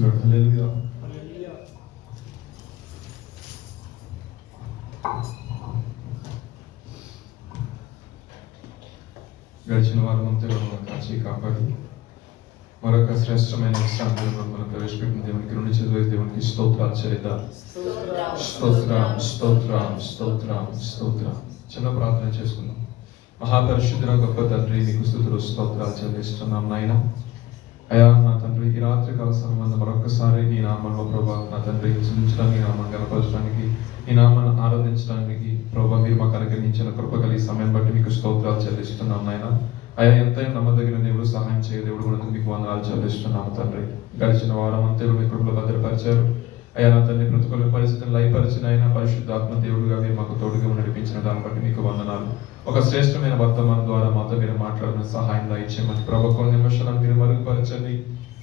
Praise హల్లెలూయా. గడిచిన వారం అంతా మనం కాచి కాపాడి మరొక శ్రేష్టమైన విశ్రాంతిలో మనం ప్రవేశపెట్టిన దేవునికి రెండు చేతులు దేవునికి స్తోత్రాలు చెల్లిద్దాం. స్తోత్రం స్తోత్రం స్తోత్రం స్తోత్రం. చిన్న ప్రార్థన చేసుకుందాం. మహాపరిశుద్ధుల గొప్ప తండ్రి, నీకు స్తుతులు స్తోత్రాలు చెల్లిస్తున్నాం నాయన. అయా నా తండ్రి, ఈ రాత్రి కాల సమయంలో మరొకసారి నీ నామంలో ప్రభా నా తండ్రి స్తుతించడానికి, నామాన్ని కనపరచడానికి, ఈ నామాన్ని ఆరాధించడానికి ప్రభా మీరు మాకు అనుగ్రహించిన కృప కలిగి సమయం బట్టి మీకు స్తోత్రాలు చెల్లిస్తున్నాం నాయన. అయా ఎంతైనా నమ్మదగిన దేవుడు, సహాయం చేయ దేవుడు కూడా మీకు వందనాలు చెల్లిస్తున్నాము తండ్రి. గడిచిన వారం అంతా మీ కృపలో భద్రపరిచారు అయ్యా నా తండ్రి. ప్రతికూల పరిస్థితులను లయపరిచిన అయినా పరిశుద్ధాత్మ దేవుడుగా మీరు మాకు తోడుగా నడిపించిన దాన్ని బట్టి మీకు వందనాలు. ఒక శ్రేష్టమైన వర్తమానం ద్వారా మాతో మీరు మాట్లాడిన సహాయం దయచేయమని ప్రభు కొన్ని నిమిషాలను మీరు మరుగుపరచండి.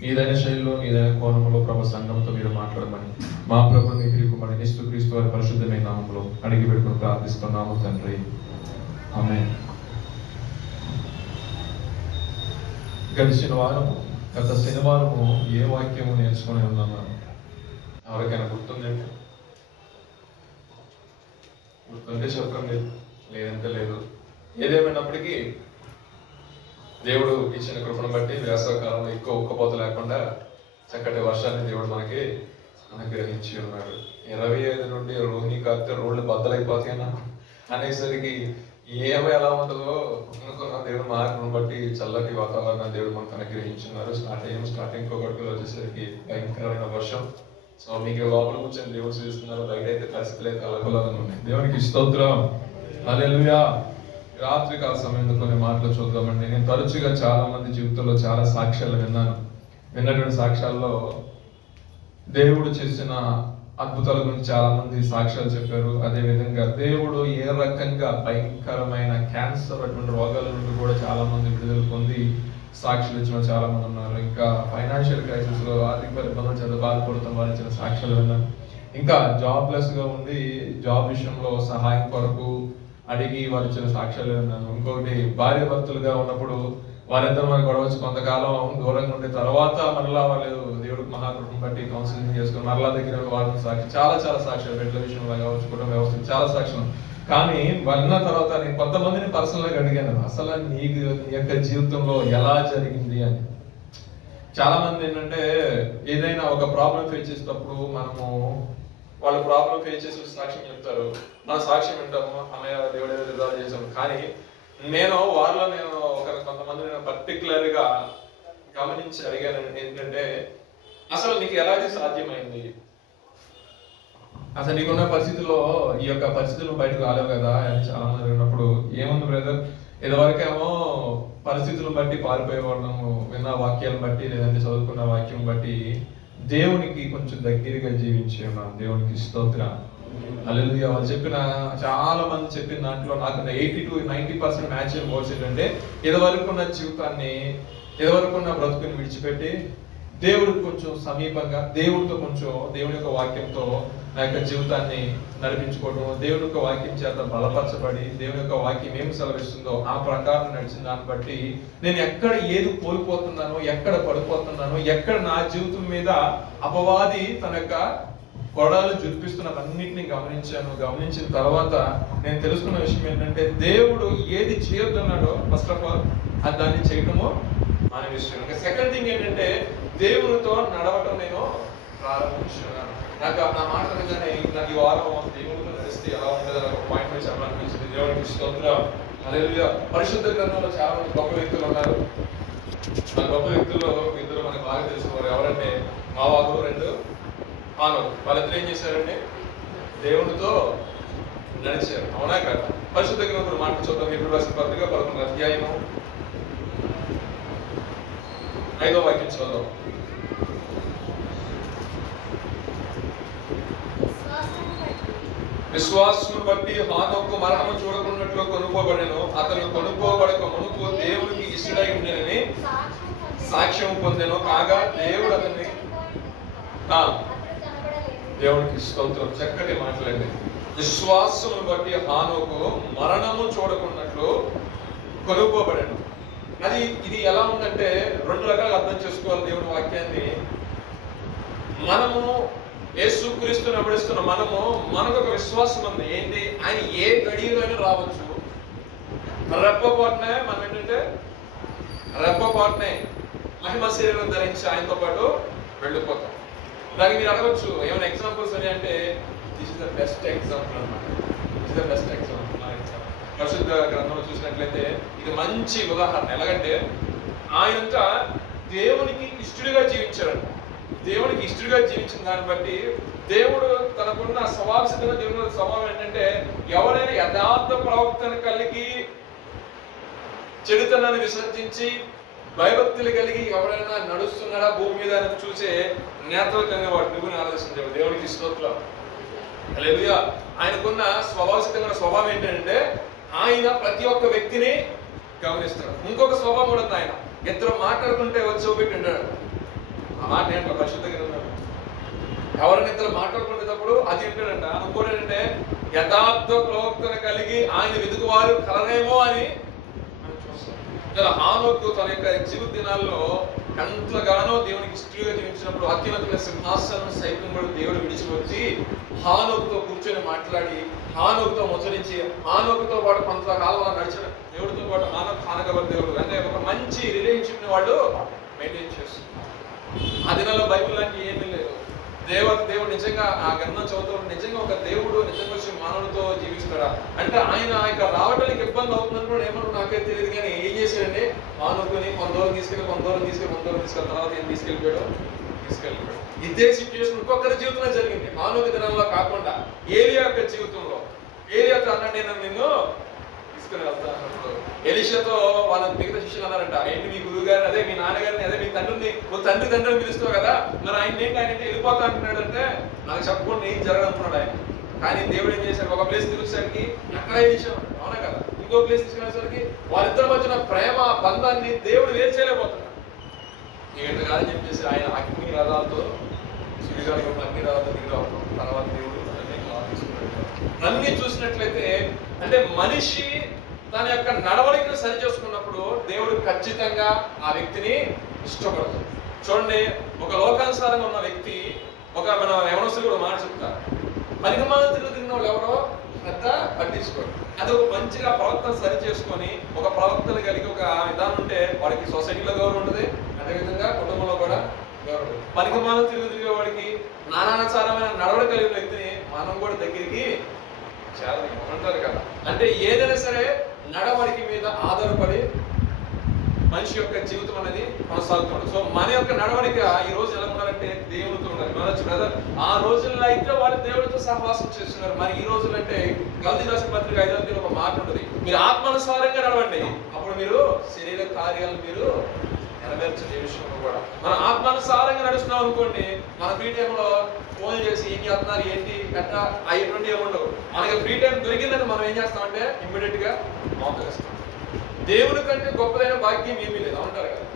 ఏదైనా శైలిలో ఏదైనా కోణంలో ప్రభు సంఘంతో మీరు మాట్లాడమని మా ప్రభు మీ తిరుగుమని యేసుక్రీస్తు వారి పరిశుద్ధమైన నామంలో అడిగి పెట్టుకుని ప్రార్థిస్తున్నాము తండ్రి. ఆమేన్. గడిచిన వారము గత శనివారము ఏ వాక్యము నేర్చుకుని ఉన్నాము? ఎవరికైనా గుర్తుందండి? గుర్తుంటే చెప్పండి, లేదంటే లేదు. ఏదేమైనప్పటికీ దేవుడు ఇచ్చిన కృపను బట్టి వేసవకాలంలో ఎక్కువ ఉక్కపోత లేకుండా చక్కటి వర్షాన్ని దేవుడు మనకి అనుగ్రహించి ఉన్నాడు. 25 నుండి రోహిణి కాస్తే రోడ్లు బద్దలైపోతాయన్నా అనేసరికి ఏమో ఎలా ఉంటుందో అనుకున్న దేవుడు మార్పును బట్టి చల్లటి వాతావరణం దేవుడు మనకు అనుగ్రహించున్నారు. స్టార్టింగ్ కొగట్టులు వచ్చేసరికి భయంకరమైన వర్షం. సో మీకు లోపల కూర్చొని దేవుడు చూస్తున్నారు, బయట అయితే పరిస్థితులు అయితే అలకలాగా ఉన్నాయి. దేవునికి స్తోత్రం, హల్లెలూయా. రాత్రి కాల సమయంలో కొన్ని మాటలు చూద్దామండి. నేను తరచుగా చాలా మంది జీవితంలో చాలా సాక్ష్యాలు విన్నటువంటి సాక్ష్యాల్లో దేవుడు చేసిన అద్భుతాల గురించి చాలా మంది సాక్ష్యాలు చెప్పారు. అదే విధంగా దేవుడు ఏ రకంగా భయంకరమైన క్యాన్సర్ అటువంటి రోగాల నుండి కూడా చాలా మంది విడుదల పొంది సాక్షులు ఇచ్చిన చాలా మంది ఉన్నారు. ఇంకా ఫైనాన్షియల్ క్రైసిస్ లో ఆర్థిక ఇబ్బందులు చేత బాధపడుతున్న వారు ఇచ్చిన సాక్ష్యాలు విన్నాను. ఇంకా జాబ్లెస్ గా ఉండి జాబ్ విషయంలో సహాయం కొరకు అడిగి వారు ఇచ్చిన సాక్ష్యాలు విన్నాను. ఇంకొకటి భార్య భర్తలుగా ఉన్నప్పుడు వారిద్దరు మనకు గొడవచ్చు, కొంతకాలం దూరంగా ఉండే తర్వాత మరలా వాళ్ళు దేవుడికి మహాకృపను బట్టి కౌన్సిలింగ్ చేసుకుని మరలా దగ్గర వాళ్ళని సాక్షి చాలా సాక్ష్యాలు, బిడ్డల విషయంలో కావచ్చు, కుటుంబ వ్యవస్థ చాలా సాక్ష్యం. కానీ విన్న తర్వాత నేను కొంతమందిని పర్సనల్ గా అడిగాను, అసలు నీకు నీ యొక్క జీవితంలో ఎలా జరిగింది అని. చాలా మంది ఏంటంటే ఏదైనా ఒక ప్రాబ్లం ఫేస్ చేసేటప్పుడు మనము వాళ్ళు ప్రాబ్లం ఫేస్ చేసి సాక్ష్యం చెప్తారు, మన సాక్ష్యం వింటాము, అమ్మయ్య దేవుడు రిజాల్వ్ చేసాము. కానీ నేను కొంతమంది పర్టికులర్ గా గమనించి అడిగాను ఏంటంటే, అసలు నీకు ఎలాగే సాధ్యమైంది? అసలు నీకున్న పరిస్థితుల్లో ఈ యొక్క పరిస్థితులను బయటకు రాలేవు కదా అని చాలా మంది విన్నప్పుడు, ఏముంది బ్రదర్, ఇదివరకేమో పరిస్థితులను బట్టి పారిపోయేవాళ్ళము, విన్న వాక్యాలను బట్టి లేదంటే చదువుకున్న వాక్యం బట్టి దేవునికి కొంచెం దగ్గరగా జీవించి ఉన్నాం. దేవునికి స్తోత్రం, హల్లెలూయా. వాళ్ళు చెప్పిన చాలా మంది చెప్పిన దాంట్లో నాకు 80 to 90% మ్యాచ్ వర్డ్స్ ఏంటంటే, ఇదివరకున్న జీవితాన్ని ఇదివరకున్న బ్రతుకుని విడిచిపెట్టి దేవుడికి కొంచెం సమీపంగా దేవుడితో కొంచెం దేవుని యొక్క వాక్యంతో నా యొక్క జీవితాన్ని నడిపించుకోవడం, దేవుని యొక్క వాక్యం చేత బలపరచబడి దేవుని యొక్క వాక్యం ఏమి సెలవిస్తుందో ఆ ప్రకారం నడిచిన దాన్ని బట్టి నేను ఎక్కడ ఏది కోల్పోతున్నానో, ఎక్కడ పడిపోతున్నానో, ఎక్కడ నా జీవితం మీద అపవాది తన యొక్క గొడవలు చూపిస్తున్నవన్నింటినీ గమనించిన తర్వాత నేను తెలుసుకున్న విషయం ఏంటంటే, దేవుడు ఏది చేయొద్దన్నాడో ఫస్ట్ ఆఫ్ ఆల్ అది దాన్ని చేయడము అనే విషయం. ఇంకా సెకండ్ థింగ్ ఏంటంటే, దేవునితో నడవటం నేను ప్రారంభించున్నాను. నాకు నా మాట అనగానే నాకు ఈ వారం దేవుడితో నడిస్తే ఎలా ఉంటుంది నాకు ఒక పాయింట్ మీద చెప్పాలనిపించింది. దేవునికి స్తోత్రం, హల్లెలూయా. పరిశుద్ధ గ్రంథంలో చాలా మంది గొప్ప వ్యక్తులు ఉన్నారు. ఆ గొప్ప వ్యక్తుల్లో ఇద్దరు మనకు బాగా తెలిసినవారు ఎవరంటే మావాకు, రెండు మానవులు. వాళ్ళిద్దరు ఏం చేశారంటే దేవునితో నడిచారు, అవునా కదా? పరిశుద్ధ గ్రంథంలో మాట చూద్దాం. ఇప్పుడు రాసిన పత్రిక 11వ అధ్యాయము 5వ వాక్యం చూద్దాం. విశ్వాసమును బట్టి హానోకు మరణము చూడకున్నట్లు కొనుక్కోబడెను. అతను కొనుక్కోబడక మునుపు దేవునికి ఇష్టడై ఉండేనని సాక్ష్యం పొందెను. కాగా దేవుడు అతన్ని దేవునికి స్తోత్రం, చక్కటి మాట్లాడండి. విశ్వాసమును బట్టి హానోకు మరణము చూడకున్నట్లు కొనుక్కోబడెను. ఇది ఎలా ఉందంటే రెండు రకాలుగా అర్థం చేసుకోవాలి దేవుని వాక్యాన్ని. మనము యేసుక్రీస్తుని వెంబడిస్తున్న మనకు ఒక విశ్వాసం ఉంది. ఏంటి? ఆయన ఏ గడియలోనే రావచ్చు. రెప్పపాటునే మనం ఏంటంటే రెప్పపాటునే మహిమ శరీరం ధరించి ఆయనతో పాటు వెళ్ళిపోతాం. దానికి మీరు అడగచ్చు ఏమైనా ఎగ్జాంపుల్స్ అని అంటే this is the best example అన్నమాట. This is the best example. పరిశుద్ధ గ్రంథంలో చూసినట్లయితే ఇది మంచి ఉదాహరణ. ఎలాగంటే ఆయనంతా దేవునికి ఇష్టడిగా జీవించాడు. దేవునికి ఇష్టడిగా జీవించిన దాన్ని బట్టి దేవుడు తనకున్న స్వభావసిద్ధంగా దేవుని స్వభావం ఏంటంటే ఎవరైనా యథార్థ ప్రవక్తను కలిగి చెడుతనాన్ని విసర్జించి భయభక్తులు కలిగి ఎవరైనా నడుస్తున్నాడా భూమి మీద అని చూసే నేతలు కలిగిన వాడు నువ్వుని ఆలోచించాడు. దేవునికి స్తోత్రం. హల్లెలూయా. ఆయనకున్న స్వభావసిద్ధంగా స్వభావం ఏంటంటే ఆయన ప్రతి ఒక్క వ్యక్తిని గమనిస్తాడు. ఇంకొక స్వభావం కూడా ఉంది. ఆయన ఇద్దరు మాట్లాడుకుంటే వచ్చి పెట్టి ఉంటాడు. ఆ మాట ఏంటో పరిశుద్ధ గ్రంథం ఎవరైనా ఇద్దరు మాట్లాడుకునేటప్పుడు అది ఏంటంట ఇంకోటి ఏంటంటే యథార్థ ప్రవక్తను కలిగి ఆయన వెతుకువారు కలరేమో అని మనం చూస్తాం. ఇలా హానోకు తన యొక్క జీవిత దినాల్లో ఎంతగానో దేవునికి ఇష్టంగా జీవించినప్పుడు అత్యున్నతమైన సింహాసనం సైతం కూడా దేవుడు విడిచివచ్చి హానోకుతో కూర్చొని మాట్లాడి హానోకుతో ముచ్చరించి హానోకుతో పాటు కొంతకాలం నడిచిన దేవుడితో పాటు హానకబర్ దేవుడు అంటే ఒక మంచి రిలేషన్షిప్ ని వాళ్ళు మెయింటైన్ చేస్తున్నారు. ఆ దినాల్లో బైబిల్ లాంటి ఏమీ లేదు. దేవుడు నిజంగా ఆ గ్రంథం చదువుతూ నిజంగా ఒక దేవుడు నిజంగా వచ్చి మానవుడితో జీవిస్తాడా అంటే ఆయన ఇక్కడ రావడానికి ఇబ్బంది అవుతుందని కూడా ఏమన్నా నాకే తెలియదు. కానీ ఏం చేశాడంటే మానవుని కొంత దూరం తీసుకెళ్ళి తర్వాత ఏం తీసుకెళ్ళిపోయాడు. ఇదే సిచ్యువేషన్ ఇంకొకరి జీవితంలో జరిగింది. మానవ దినంలో కాకుండా ఏలియా యొక్క జీవితంలో ఏలియాతో అన్నాడు నేను నిన్ను తీసుకుని వెళ్తాను. ఎలీషాతో వాళ్ళ మిగతా శిష్యులు అన్నారంట ఏంటి మీ గురువు గారిని అదే మీ నాన్నగారిని అదే మీ తండ్రిని తండ్రిని పిలుస్తావు కదా మరి ఆయన ఏంటి ఆయన వెళ్ళిపోతా అంటున్నాడు అంటే నాకు చెప్పకుండా ఏం జరగనుకున్నాడు ఆయన. కానీ దేవుడు ఏం చేశాడు ఒక ప్లేస్ తీసుకొచ్చేసరికి ఎక్కడ విషయం అవునా కదా ఇంకో ప్లేస్ తీసుకునేసరికి వాళ్ళిద్దరి మధ్యన ప్రేమ బంధాన్ని దేవుడు వేరు చేయలేకపోతున్నాడు. ఏంటి కాదని చెప్పేసి ఆయన అగ్ని రథాలతో సుడిగాలు అగ్ని రథాలతో దిగుతాం. తర్వాత దేవుడు అన్ని చూసినట్లయితే అంటే మనిషి తన యొక్క నడవడికను సరి చేసుకున్నప్పుడు దేవుడు ఖచ్చితంగా ఆ వ్యక్తిని ఇష్టపడతాడు. చూడండి ఒక లోకానుసారంగా ఉన్న వ్యక్తి ఒక మన యవనస్తులు కూడా మాట చెప్తారు పనికిమాలిన తిరిగిన వాళ్ళు ఎవరో పెద్ద పట్టించుకోరు. అది ఒక మంచిగా ప్రవర్తన సరి చేసుకొని ఒక ప్రవర్తన కలిగి ఒక విధానం ఉంటే వాడికి సొసైటీలో గౌరవం ఉంటుంది, అదేవిధంగా కుటుంబంలో కూడా గౌరవం. పనికిమాలిన తిరిగే వాడికి నానాచారమైన నడవడి కలిగిన వ్యక్తిని మనం కూడా దగ్గరికి చాలా అంటారు కదా. అంటే ఏదైనా సరే నడవడికి మీద ఆధారపడి మనిషి యొక్క జీవితం అనేది కొనసాగుతుంది. సో మన యొక్క నడవడిక ఈ రోజు ఎలా ఉండాలంటే దేవుడితో ఉండాలి. బ్రదర్ ఆ రోజుల్లో అయితే వాళ్ళు దేవుడితో సహవాసం చేస్తున్నారు. మరి ఈ రోజుల్లో అంటే గలతీ రాసిన పత్రిక 5వ ఒక మాట ఉంటుంది మీరు ఆత్మానుసారంగా నడవండి అప్పుడు మీరు శరీర కార్యాలను మీరు నెరవేర్చే విషయంలో కూడా మనం ఆత్మానుసారంగా నడుస్తున్నాం అనుకోండి మన ఫ్రీ టైంలో ఫోన్ చేసి ఏం చేస్తున్నారు ఏంటి గట్టా అటువంటి ఏముండవు. మనకి ఫ్రీ టైం దొరికిందని మనం ఏం చేస్తామంటే ఇమ్మీడియట్ గా మోకరిస్తాం. దేవుని కంటే గొప్పదైన భాగ్యం ఏమీ లేదు అంటారు కదా.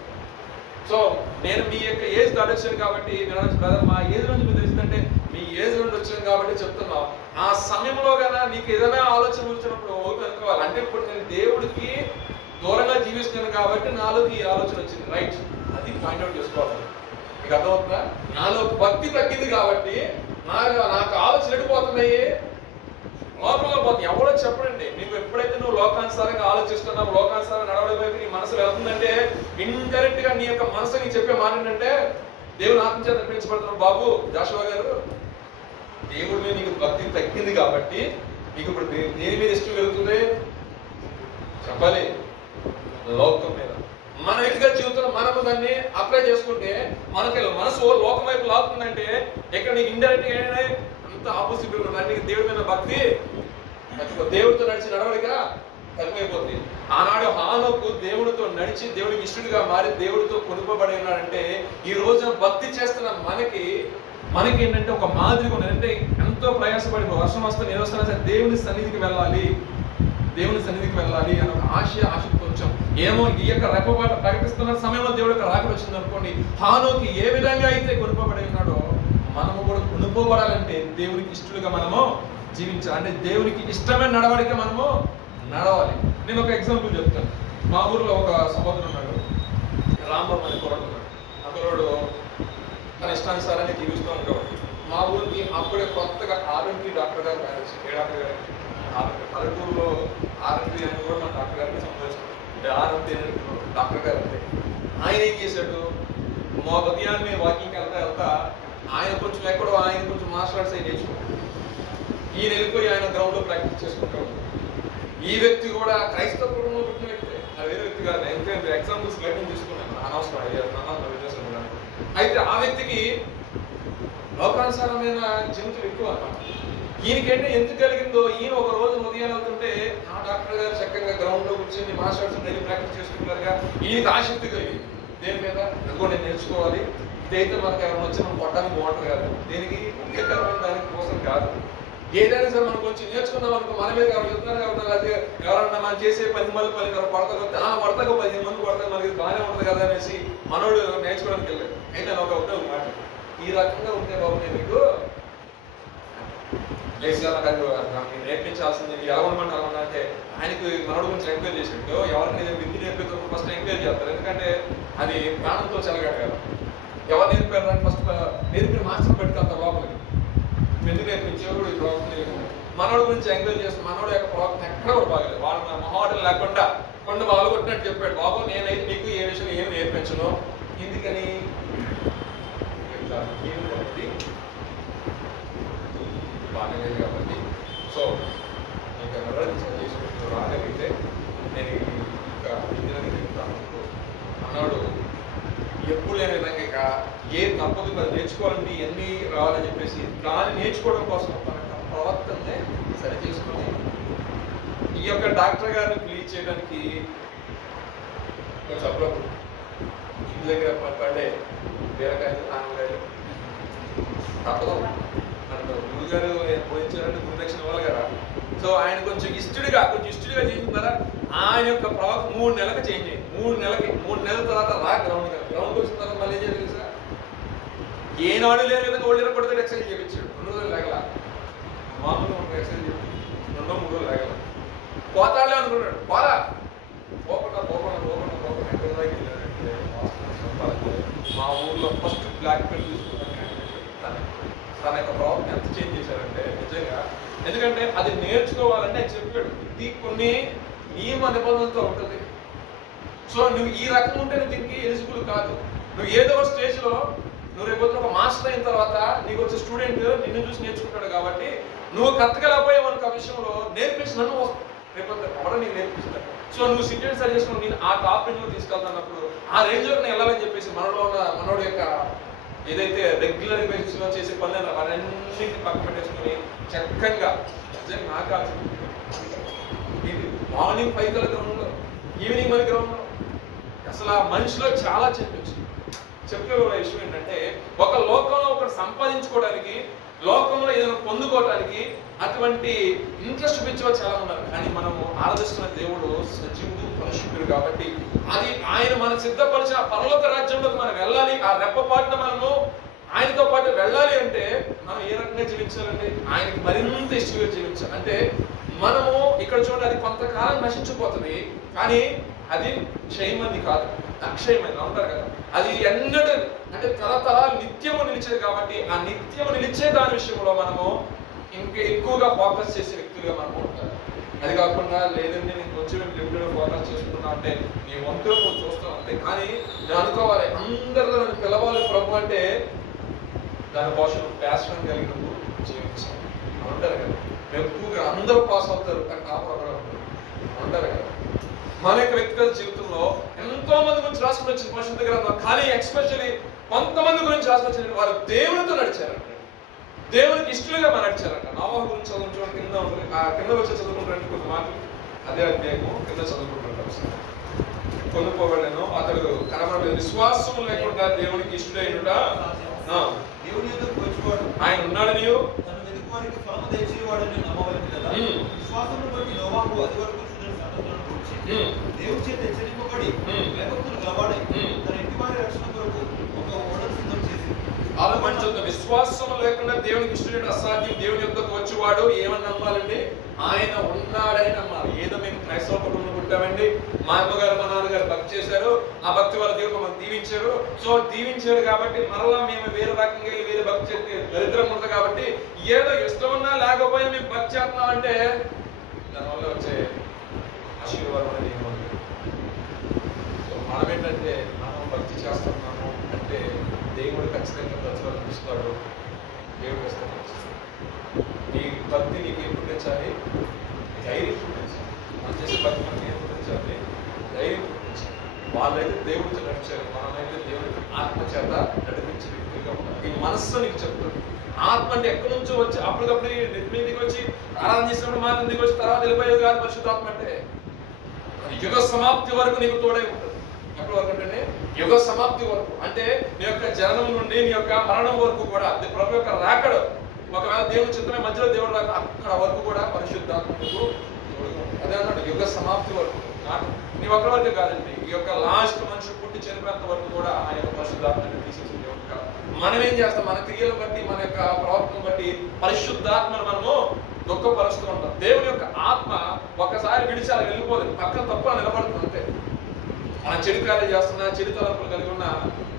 సో నేను మీ యొక్క ఏజ్ దాటొచ్చాను కాబట్టి బ్రదర్ మా ఏజ్ నుంచి మీరు తెలిసిందంటే మీ ఏజ్ నుండి వచ్చాను కాబట్టి చెప్తున్నాం. ఆ సమయంలో కదా నీకు ఏదైనా ఆలోచన వచ్చినప్పుడు ఓకే అనుకోవాలి. అంటే ఇప్పుడు నేను దేవుడికి దూరంగా జీవిస్తున్నాను కాబట్టి నాలోకి ఈ ఆలోచన వచ్చింది రైట్ అది పాయింట్అవుట్ చేసుకోవాలి. మీకు అర్థమవుతుందా? నాలో భక్తి తగ్గింది కాబట్టి నాకు ఆలోచన ఎడిపోతున్నాయి లోకంలో పోతుంది. ఎవరో చెప్పండి నీకు ఎప్పుడైతే నువ్వు లోకానుసారంగా ఆలోచిస్తున్నావు లోకానుసారంగా నడవడం వైపు నీ మనసు వెళ్తుందంటే ఇండైరెక్ట్ గా నీ యొక్క మనసు నీకు చెప్పే మాట ఏంటంటే దేవుని ఆత్మచేత నడిపించబడుతున్నావు బాబు జాషువా గారు దేవుడి మీద నీకు భక్తి తగ్గింది కాబట్టి నీకు ఇప్పుడు దేని మీద ఇష్టం వెళ్తుంది చెప్పాలి లోకం మీద. మన వ్యక్తిగత జీవితంలో మనము దాన్ని అప్లై చేసుకుంటే మనకి మనసు లోకం వైపు లాగుతుందంటే ఇక్కడ నీకు ఇండైరెక్ట్ గా అంత ఆపోజిట్ నీకు దేవుడి మీద భక్తి దేవుడితో నడిచి నడవడిక తక్కువైపోతుంది. ఆనాడు హానోకు దేవుడితో నడిచి దేవుడికి ఇష్టడిగా మారి దేవుడితో కొనుక్కోబడి ఉన్నాడంటే ఈ రోజున భక్తి చేస్తున్న మనకి ఏంటంటే ఒక మాదిరిగా ఉన్నది. అంటే ఎంతో ప్రయాసపడి వర్షం వస్తే నేను వస్తున్నా సరే దేవుని సన్నిధికి వెళ్ళాలి అని ఒక ఆశ కొంచెం ఏమో ఈ యొక్క రెప్పపాట ప్రకటిస్తున్న సమయంలో దేవుడు యొక్క రాకడ వచ్చింది అనుకోండి. హానోకి ఏ విధంగా అయితే కొనుక్కోబడి ఉన్నాడో మనము కూడా కొనుక్కోబడాలంటే దేవునికి ఇష్టలుగా మనము జీవించాలి. అంటే దేవునికి ఇష్టమైన నడవడిక మనము నడవాలి. నేను ఒక ఎగ్జాంపుల్ చెప్తాను. మా ఊర్లో ఒక సహోదరుడు ఉన్నాడు రాంబాబు అనే కుర్రాడు ఉన్నాడు. ఆ కుర్రాడు తన ఇష్టానుసారాన్ని జీవిస్తూ ఉండేవాడు. మా ఊరికి అప్పుడే కొత్తగా ఆర్ఎంపీ డాక్టర్ గారు మ్యారేజ్ ఏ డాక్టర్ గారు పల్లెటూరులో ఆర్ఎంపీ అని కూడా మన డాక్టర్ గారికి సంబంధించిన ఆర్ఎంపీ డాక్టర్ గారు అంటే ఆయన ఏం చేశాడు, మా ఉదయాన్నే వాకింగ్కి వెళ్తా ఆయన కొంచెం ఎక్కడో ఆయన కొంచెం మార్షల్ ఆర్ట్స్ నేర్చుకున్నాడు. ఈయన వెళ్ళిపోయి ఆయన గ్రౌండ్లో ప్రాక్టీస్ చేసుకుంటాడు. ఈ వ్యక్తి కూడా క్రైస్తవ కుటుంబంలో పుట్టిన వ్యక్తి, అది వేరే వ్యక్తి కాదు. నేను ఎగ్జాంపుల్స్ బయట తీసుకున్నాను, అనవసరం అయితే ఆ వ్యక్తికి లోకానుసారమైన చింతలు ఎక్కువ అన్నమాట. ఈయనకేంటే ఎందుకు కలిగిందో, ఈయన ఒక రోజు ఉదయం వెళ్తుంటే ఆ డాక్టర్ గారు చక్కగా గ్రౌండ్లో కూర్చొని మార్షల్ ఆర్ట్స్ డైలీ ప్రాక్టీస్ చేసుకుంటారుగా, ఈయనకి ఆసక్తి కలిగింది దేని మీద, ఎందుకో నేను నేర్చుకోవాలి, ఇదైతే మనకు ఎవరైనా వచ్చి మనం కొట్టడానికి బాగుంటుంది కాదు, దేనికి ముఖ్యకరమైన దానికి కోసం కాదు. ఏదైనా సరే మనం కొంచెం నేర్చుకున్నాం అనుకో, మన మీద ఎవరు చెప్తున్నారు కాబట్టి అది ఎవరన్నా మనం చేసే 10 మంది పడతాక 15 మంది పడతాక మనకి బాగానే ఉంటుంది కదా అనేసి మనోడు నేర్చుకోవడానికి వెళ్ళాడు. అయితే ఒకటే మాట, ఈ రకంగా ఉంటే బాగుంది మీకు లేచిగా నాకు నేర్పించాల్సింది ఎలా ఉండమంటే అలా అంటే ఆయనకి మనోడు గురించి ఎంక్వైరీ చేసినట్టు ఎవరిని విద్య నేర్పించడం ఫస్ట్ ఎంక్వైరీ చేస్తారు. ఎందుకంటే అది ప్రాణంతో చెలగాడు కదా. ఎవరు నేర్పారు ఫస్ట్ నేర్పిన మాస్టర్ పెట్టుకుంటారు లోపలికి, ఎందుకు నేర్పించేవాడు ఈ ప్రవక్త మనోడి గురించి ఎంక్వైరీ చేస్తాం. మనోడు యొక్క ప్రవక్త ఎక్కడ కూడా బాగలేదు, వాళ్ళు మొహమాటం లేకుండా కొండ బాగా కొట్టినట్టు చెప్పాడు, బాబు నేనైతే నీకు ఏ విషయం ఏమి నేర్పించను, ఎందుకని బాగాలేదు కాబట్టి. సో ఇంకా రాగలిగితే నేను ఇంకా ఇంజనీరింగ్ చెప్తాను అన్నాడు. ఎప్పుడు లేని విధంగా ఇక ఏ తప్పదు కదా నేర్చుకోవాలంటే ఇవన్నీ రావాలని చెప్పేసి దాన్ని నేర్చుకోవడం కోసం తన ప్రవర్తననే సరి చేసుకొని ఈ యొక్క డాక్టర్ గారిని ప్లీజ్ చేయడానికి కొంచెం అప్పుడప్పుడు ఇంటి దగ్గర పడే బీరకాయలు ఆనకాయలు తప్పదు నన్ను గురువు గారు పోయించారంటే గురుదక్షిణ ఇవ్వాలి కదా. సో ఆయన కొంచెం ఇష్టడిగా చేసిన ద్వారా ఆయన యొక్క ప్రవర్తన 3 నెలలకు చేంజ్ అయ్యింది. 3 నెలల తర్వాత గ్రౌండ్కి వచ్చిన తర్వాత మళ్ళీ ఏం చేయాలి సార్, ఏనాడు లేని విధంగా ఒళ్ళు పడితే ఎక్సర్సైజ్ చేయించాడు. 2 రోజులు లేగల, మామూలుగా ఒక ఎక్సర్సైజ్ 2-3 రోజులు లేగల, పోతాడులే అనుకున్నాడు. పోకుండా మా ఊర్లో ఫస్ట్ బ్లాక్ బెల్ట్ తీసుకున్నాను. తన యొక్క ప్రవర్తన ఎంత చేంజ్ చేశారంటే నిజంగా, ఎందుకంటే అది నేర్చుకోవాలంటే ఆయన చెప్పాడు ఇది కొన్ని నియమ నిబంధనలతో ఉంటుంది. సో నువ్వు ఈ రకంగా ఉంటే నువ్వు దీనికి ఎలిజిబుల్ కాదు. నువ్వు ఏదో ఒక స్టేజ్లో నువ్వు రేపు ఒక మాస్టర్ అయిన తర్వాత నీకు వచ్చే స్టూడెంట్ నిన్ను చూసి నేర్చుకుంటాడు కాబట్టి నువ్వు కత్తగలపోయే మనకు ఆ విషయంలో నేర్పించి నన్ను రేపు ఎవరో నీకు నేర్పిస్తాడు. సో నువ్వు సిట్యుయేషన్ సరి చేసుకుని నేను ఆ టాప్ రేంజ్లో తీసుకెళ్తున్నప్పుడు ఆ రేంజ్లో నేను వెళ్ళాలని చెప్పేసి మనోడు యొక్క ఏదైతే రెగ్యులర్ బేసిస్లో చేసే పనులు అవన్నీ పక్కన పెట్టేసుకుని చక్కగా నాకు మార్నింగ్ 5 గల గ్రౌండ్లో, ఈవినింగ్ మన గ్రౌండ్లో అసలు ఆ మనిషిలో చాలా చెప్పే విషయం ఏంటంటే ఒక లోకంలో ఒకటి సంపాదించుకోవడానికి, లోకంలో ఏదైనా పొందుకోవడానికి అటువంటి ఇంట్రెస్ట్ చూపించేవారు చాలా ఉన్నారు. కానీ మనము ఆరాధిస్తున్న దేవుడు సజీవుడు పరిశుద్ధుడు కాబట్టి అది ఆయన మనకు సిద్ధపరిచిన పరలోక రాజ్యంలోకి మనం వెళ్ళాలి. ఆ రెప్పపాటున మనము ఆయనతో పాటు వెళ్ళాలి అంటే మనం ఏ రకంగా జీవించాలండి, ఆయనకి మరింత ఇష్టంగా జీవించాలి. అంటే మనము ఇక్కడ చూడండి, అది కొంతకాలం నశించిపోతుంది కానీ అది క్షయమైంది కాదు, అక్షయమైంది అంటారు కదా. అది ఎన్నడూ అంటే తరతరాలు నిత్యము నిలిచేది కాబట్టి ఆ నిత్యము నిలిచే దాని విషయంలో మనము ఇంకా ఎక్కువగా ఫోకస్ చేసే వ్యక్తులుగా మనం ఉంటారు. అది కాకుండా లేదండి నేను కొంచెం లిమిటెడ్ ఫోకస్ చేసుకున్నా అంటే నీ వంతులో నువ్వు చూస్తావు అంతే. కానీ నేను అనుకోవాలి అందరిలో నన్ను పిలవాలి ప్రభు అంటే దానికోసం ప్యాషన్ కలిగి నువ్వు జీవించాలి అంటారు కదా. ఎక్కువగా అందరూ పాస్ అవుతారు కానీ కాపాడు అంటారు కదా. మన యొక్క వ్యక్తిగత జీవితంలో ఎంతో మంది గురించి రాసుకుని వచ్చిన పరిశుద్ధ గ్రంథం, కానీ ఎక్స్పెషల్లీ కొంతమంది గురించి రాసుకుని వచ్చిన వారు దేవునితో నడిచారంట, దేవునికి ఇష్టలుగా నడిచారంట. నోవహు గురించి చదువుకుంటాం, కింద వచ్చి చదువుకుంటారంటే కొన్ని మాటలు అదే అధ్యాయము కింద చదువుకుంటారు. కొనుక్కోబడను అతడు కనబడలేదు, విశ్వాసం లేకుండా దేవునికి ఇష్టడైనట ఆయన ఉన్నాడు. నీవు దేవుడి చేత హెచ్చరింపబడి భయభక్తులు గలవాడై తన ఇంటి వారి రక్షణ కొరకు ఒక ఓడను సిద్ధం చేసి ఆలోచించుకుందాం. విశ్వాసం లేకుండా దేవునికి ఇష్టం అసాధ్యం. దేవుని యొక్కకు వచ్చేవాడు ఏమని నమ్మాలండి? ఆయన ఉన్నాడని నమ్మాలి. ఏదో మేము క్రైస్తవ కుటుంబంలో పుట్టామండి, మా అమ్మగారు మా నాన్నగారు భక్తి చేశారు, ఆ భక్తి వల్ల దేవుడు మమ్మల్ని దీవించారు, సో దీవించారు కాబట్టి మరలా మేము వేరే రకంగా వేరే భక్తి చేస్తే దరిద్రం ఉంటుంది కాబట్టి ఏదో ఇష్టం ఉన్నా లేకపోయినా మేము భక్తి చేస్తున్నాం అంటే దానివల్ల వచ్చే ఆశీర్వాదం అనేది ఏముంది? సో మనం ఏంటంటే మనం భక్తి చేస్తున్నాము అంటే దేవుడు ఖచ్చితంగా ప్రతిఫలం ఇస్తాడు. దేవుడు ఖచ్చితంగా ఇస్తాడు. నీ భక్తి నీకు ఎప్పుడు పెంచాలి? ధైర్యం పెంచాలి. మనం చేసే భక్తి మనకి ఎప్పుడు పెంచాలి? ధైర్యం పెంచాలి. వాళ్ళైతే దేవుడితో నడిచారు, మనమైతే దేవుడి ఆత్మ చేత నడిపించే వ్యక్తిగా ఉండాలి. ఈ మనస్సు నీకు చెప్తుంది. ఆత్మ అంటే ఎక్కడి నుంచో వచ్చి అప్పటికప్పుడు మీ దిగి వచ్చి ఆరాధన చేసినప్పుడు మాత్రం దిగి వచ్చి తర్వాత వెళ్ళిపోయేది కాదు. పరిశుద్ధాత్మ అంటే యుగ సమాప్తి వరకు నీకు తోడై ఉంటుంది. ఎప్పటి వరకు అంటే యుగ సమాప్తి వరకు, అంటే నీ యొక్క జననం నుండి నీ యొక్క మరణం వరకు కూడా ప్రభు యొక్క రాకడు, ఒకవేళ దేవుని చిత్తమే మధ్యలో దేవుడు రాక అక్కడ వరకు కూడా పరిశుద్ధాత్మకు అదే అన్నాడు. యుగ సమాప్తి వరకు, నీ ఒక్కరి వరకు కాదండి, ఈ యొక్క లాస్ట్ మనిషి పుట్టి చనిపోయేంత వరకు కూడా ఆయన యొక్క పరిశుద్ధాత్మని తీసేసింది. మనం ఏం చేస్తాం? మన క్రియలు బట్టి మన యొక్క ప్రవర్తన బట్టి పరిశుద్ధాత్మను మనము దుఃఖపరుస్తూ ఉంటాం. దేవుని యొక్క ఆత్మ ఒక్కసారి విడిచి అలా వెళ్ళిపోదు, పక్కన తప్ప నిలబడుతుంది అంతే. మనం చెడు కార్యాలు చేస్తున్నా, చెడు తలంపులు కలిగి ఉన్నా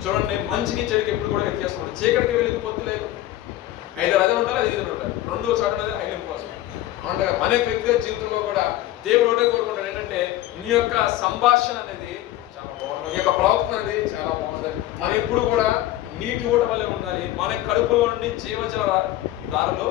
చూడండి, మంచికి చెడుకి ఎప్పుడు కూడా వ్యత్యాసం. చీకటికి వెళ్ళిపోతే లేదు, 5 రజలు ఉండాలి, 5 ఉండాలి, 2 చోట హైలైట్ కోసం అంటే మన వ్యక్తిగత జీవితంలో కూడా దేవుడు ఒకటే కోరుకుంటాడు ఏంటంటే నీ యొక్క సంభాషణ అనేది చాలా బాగుంది, నీ యొక్క ప్రవర్తన అనేది చాలా బాగుంది. మనం ఎప్పుడు కూడా నీటి ఊట వల్లే ఉండాలి, మన కడుపులో నుండి జీవజల దారిలో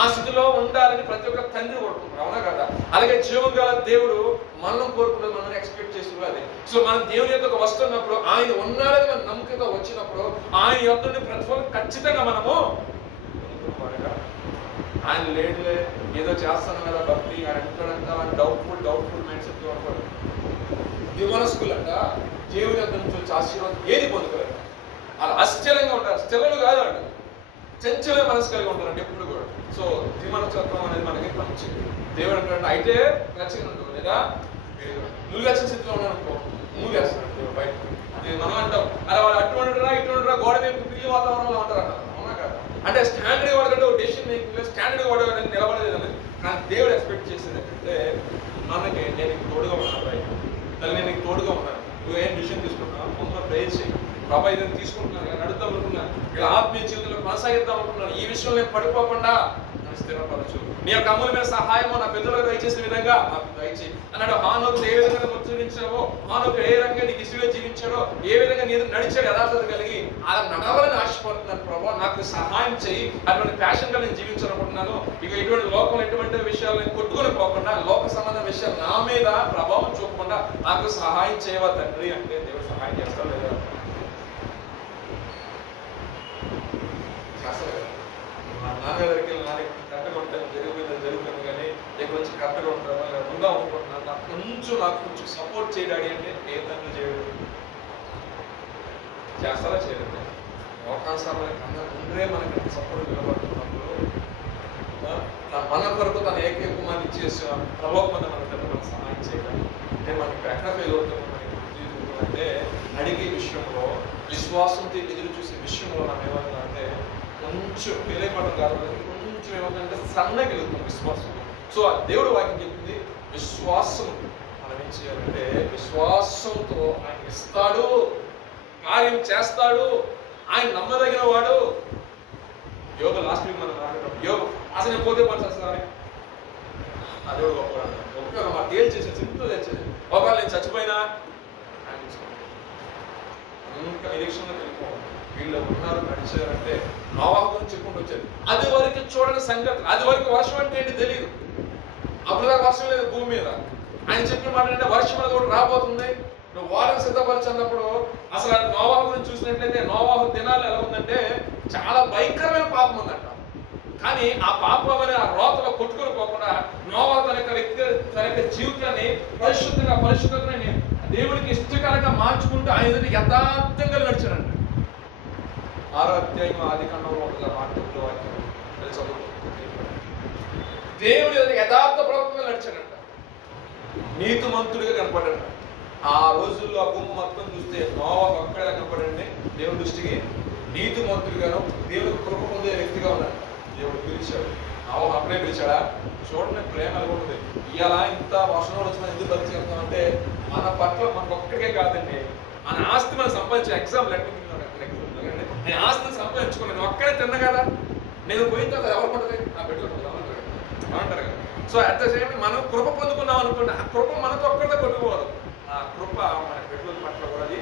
ఆ స్థితిలో ఉండాలని ప్రతి ఒక్క తండ్రి కోరుకుంటారు, అవునా కదా? అలాగే జీవం గల దేవుడు మనం కోరుకున్నది మనం ఎక్స్పెక్ట్ చేస్తున్నారు. అదే సో మనం దేవుని యొక్క వస్తున్నప్పుడు, ఆయన ఉన్నాడని మన నమ్మకంగా వచ్చినప్పుడు ఆయన యొక్క ప్రతిఫలం ఖచ్చితంగా మనము ఆయన లేదులే ఏదో చేస్తాను కదా భక్తి ఆయన అంటాడంట అని డౌట్ఫుల్ మైండ్ సెట్ అనుకోండి. విమనస్కులంట దేవుని యొక్క నుంచి వచ్చే ఆశీర్వాదం ఏది పొందుకోలేదు. అలా అస్థిరంగా ఉంటారు, స్థిరలు కాదు అంట, చంచల మనసు కలిగి ఉంటారండి ఎప్పుడు కూడా. సో విమనత్వం అనేది మనకి మంచిది. దేవుడు అంటాడు అయితే నచ్చగా ఉంటుంది, లేదా నువ్వు వచ్చిన స్థితిలో ఉన్నాను అనుకో, నువ్వు వేస్తాడు దేవుడు బయట. మనం అంటాం అలా వాళ్ళు అటువంటిరా ఇటువంటిరా గోడ వైపు తిరిగి వాతావరణంలో ఉంటారంట, అవునా కదా? అంటే స్టాండర్డ్ వాడకంటే ఒక డెసిషన్ మేకింగ్ స్టాండర్డ్ వాడడానికి నిలబడలేదు అనేది. కానీ దేవుడు ఎక్స్పెక్ట్ చేసేది ఏంటంటే మనకి నేను నీకు తోడుగా ఉన్నాను బయట, తల్లి నేను నీకు తోడుగా ఉన్నాను, నువ్వు ఏం డిసిషన్ తీసుకుంటున్నావు ముందు ప్రేయర్ చేయి, బాబా ఇదని తీసుకుంటున్నాను, ఇలా నడుద్దాం అనుకున్నాను, ఇలా ఆత్మీయ జీవితంలో కొనసాగిద్దాం అనుకున్నాను, ఈ విషయంలో నేను పడిపోకుండా నన్ను స్థిరపరచు, నీ యొక్క అమూల్యమైన సహాయము నా పెద్దలకు దయచేసిన విధంగా నాకు దయచేయి అన్నాడు. హానోకు ఏ విధంగా ముచ్చరించావో, హానోకు ఏ రకంగా నీకు ఇసుగా జీవించాడో, ఏ విధంగా నీ నడిచాడు యథార్థత కలిగి అలా నడవాలని ఆశపడుతున్నాను ప్రభావ, నాకు సహాయం చేయి, అటువంటి ప్యాషన్గా నేను జీవించాలనుకుంటున్నాను. ఇక ఇటువంటి లోకంలో ఎటువంటి విషయాలు నేను కొట్టుకొని పోకుండా, లోక సంబంధ విషయాలు నా మీద ప్రభావం చూపకుండా నాకు సహాయం చేయవా తండ్రి అంటే దేవుడు సహాయం చేస్తాడు లేదా? మా నాన్నగారికి నాన్న కరెక్ట్గా ఉంటాను, జరిగిపోయింది కానీ ఇక్కడ నుంచి కరెక్ట్గా ఉంటాను, ఉందా అనుకుంటున్నాను, నాకు కొంచెం సపోర్ట్ చేయడాడి అంటే ఏ తండ్రి చేయడు? చేస్తారా చేయలేదు? అవకాశాల కన్నా ముందే మనకి సపోర్ట్ నిలబడుతున్నప్పుడు మన కొరకు తన ఏకైక కుమార్ని ఇచ్చేసి ప్రలోభమైన మనకు సహాయం చేయడం అంటే మనకి ఎక్కడ ఫెయిల్ అవుతాము అంటే అడిగే విషయంలో విశ్వాసంతో ఎదురు చూసే విషయంలో మనం ఏమన్నా అంటే కొంచెం పెళ్ళైపడడం కాదు, కొంచెం ఏమంటే సన్నగలుగుతాం విశ్వాసం. సో ఆ దేవుడు వాక్యం చెప్తుంది విశ్వాసం మనం ఏం చేయాలంటే విశ్వాసంతో ఆయన ఇస్తాడు, కార్యం చేస్తాడు, ఆయన నమ్మదగిన వాడు. యోగ లాస్ట్ వీక్ మనం మాట్లాడడం యోగ అసలు నేను పోతే పనిచేస్తాను ఆ దేవుడు గొప్ప మా డీల్ చేసేది సింపుల్ తెచ్చేది. ఒకవేళ నేను చచ్చిపోయినా ఇంకా నిరీక్షణలో వెళ్ళిపోవాలి. వీళ్ళు ఉన్నారు నడిచారంటే నోవాహు గురించి చెప్పుకుంటూ వచ్చేది. అది వరకు చూడని సంగతి, అది వరకు వర్షం అంటే ఏంటి తెలియదు, అప్పుడు దాకా వర్షం లేదు భూమి మీద. ఆయన చెప్పిన మాట అంటే వర్షం అనేది కూడా రాబోతుంది, నువ్వు వాడని సిద్ధపరిచినప్పుడు. అసలు నోవాహు గురించి చూసినట్లయితే నోవాహు దినాలు ఎలా ఉందంటే చాలా భయంకరమైన పాపం ఉందంట. కానీ ఆ పాపం అనే ఆ రోతలో కొట్టుకొని పోకుండా నోవాహు తన యొక్క జీవితాన్ని పరిశుద్ధతని దేవునికి ఇష్టకరంగా మార్చుకుంటూ ఆయన యథార్థంగా నడిచారంట. 6వ అధ్యాయం ఆదికాండంలో ఉంటుంది ఆ మాటలో దేవుడి యథార్థ ప్రవక్తగా నడిచాడంట, నీతిమంతుడిగా కనపడంట. ఆ రోజుల్లో ఆ భూమి మొత్తం చూస్తే నోవాహు ఒక్కడే కనపడండి దేవుడి దృష్టికి నీతిమంతుడిగాను దేవుడికి కృప పొందే వ్యక్తిగా ఉన్నాడు. దేవుడు పిలిచాడు. అప్పుడే పిలిచాడా? చూడండి, ప్రేమ ఎలా ఉంటుంది. ఇలా ఇంత వర్షంలో వచ్చిన ఎందుకు బతి చేస్తామంటే మన పట్ల మనకు ఒక్కడికే కాదండి, మన ఆస్తి మనం సంపాదించిన ఎగ్జాంపుల్ నేను ఆస్తిని సంపాదించుకున్నాను, నేను ఒక్కడే తిన్నా కదా, నేను పోయిన తర్వాత ఎవరు పడుతుంది నా పెట్టుకుంటుంది అంటారు కదా. సో అట్ ద సేమ్ మనం కృప పొందుకున్నాం అనుకోండి, ఆ కృప మనతో ఒక్కడే కొట్టుకోవాలి. ఆ కృప మన పెట్టుబడి పట్ల కూడా అది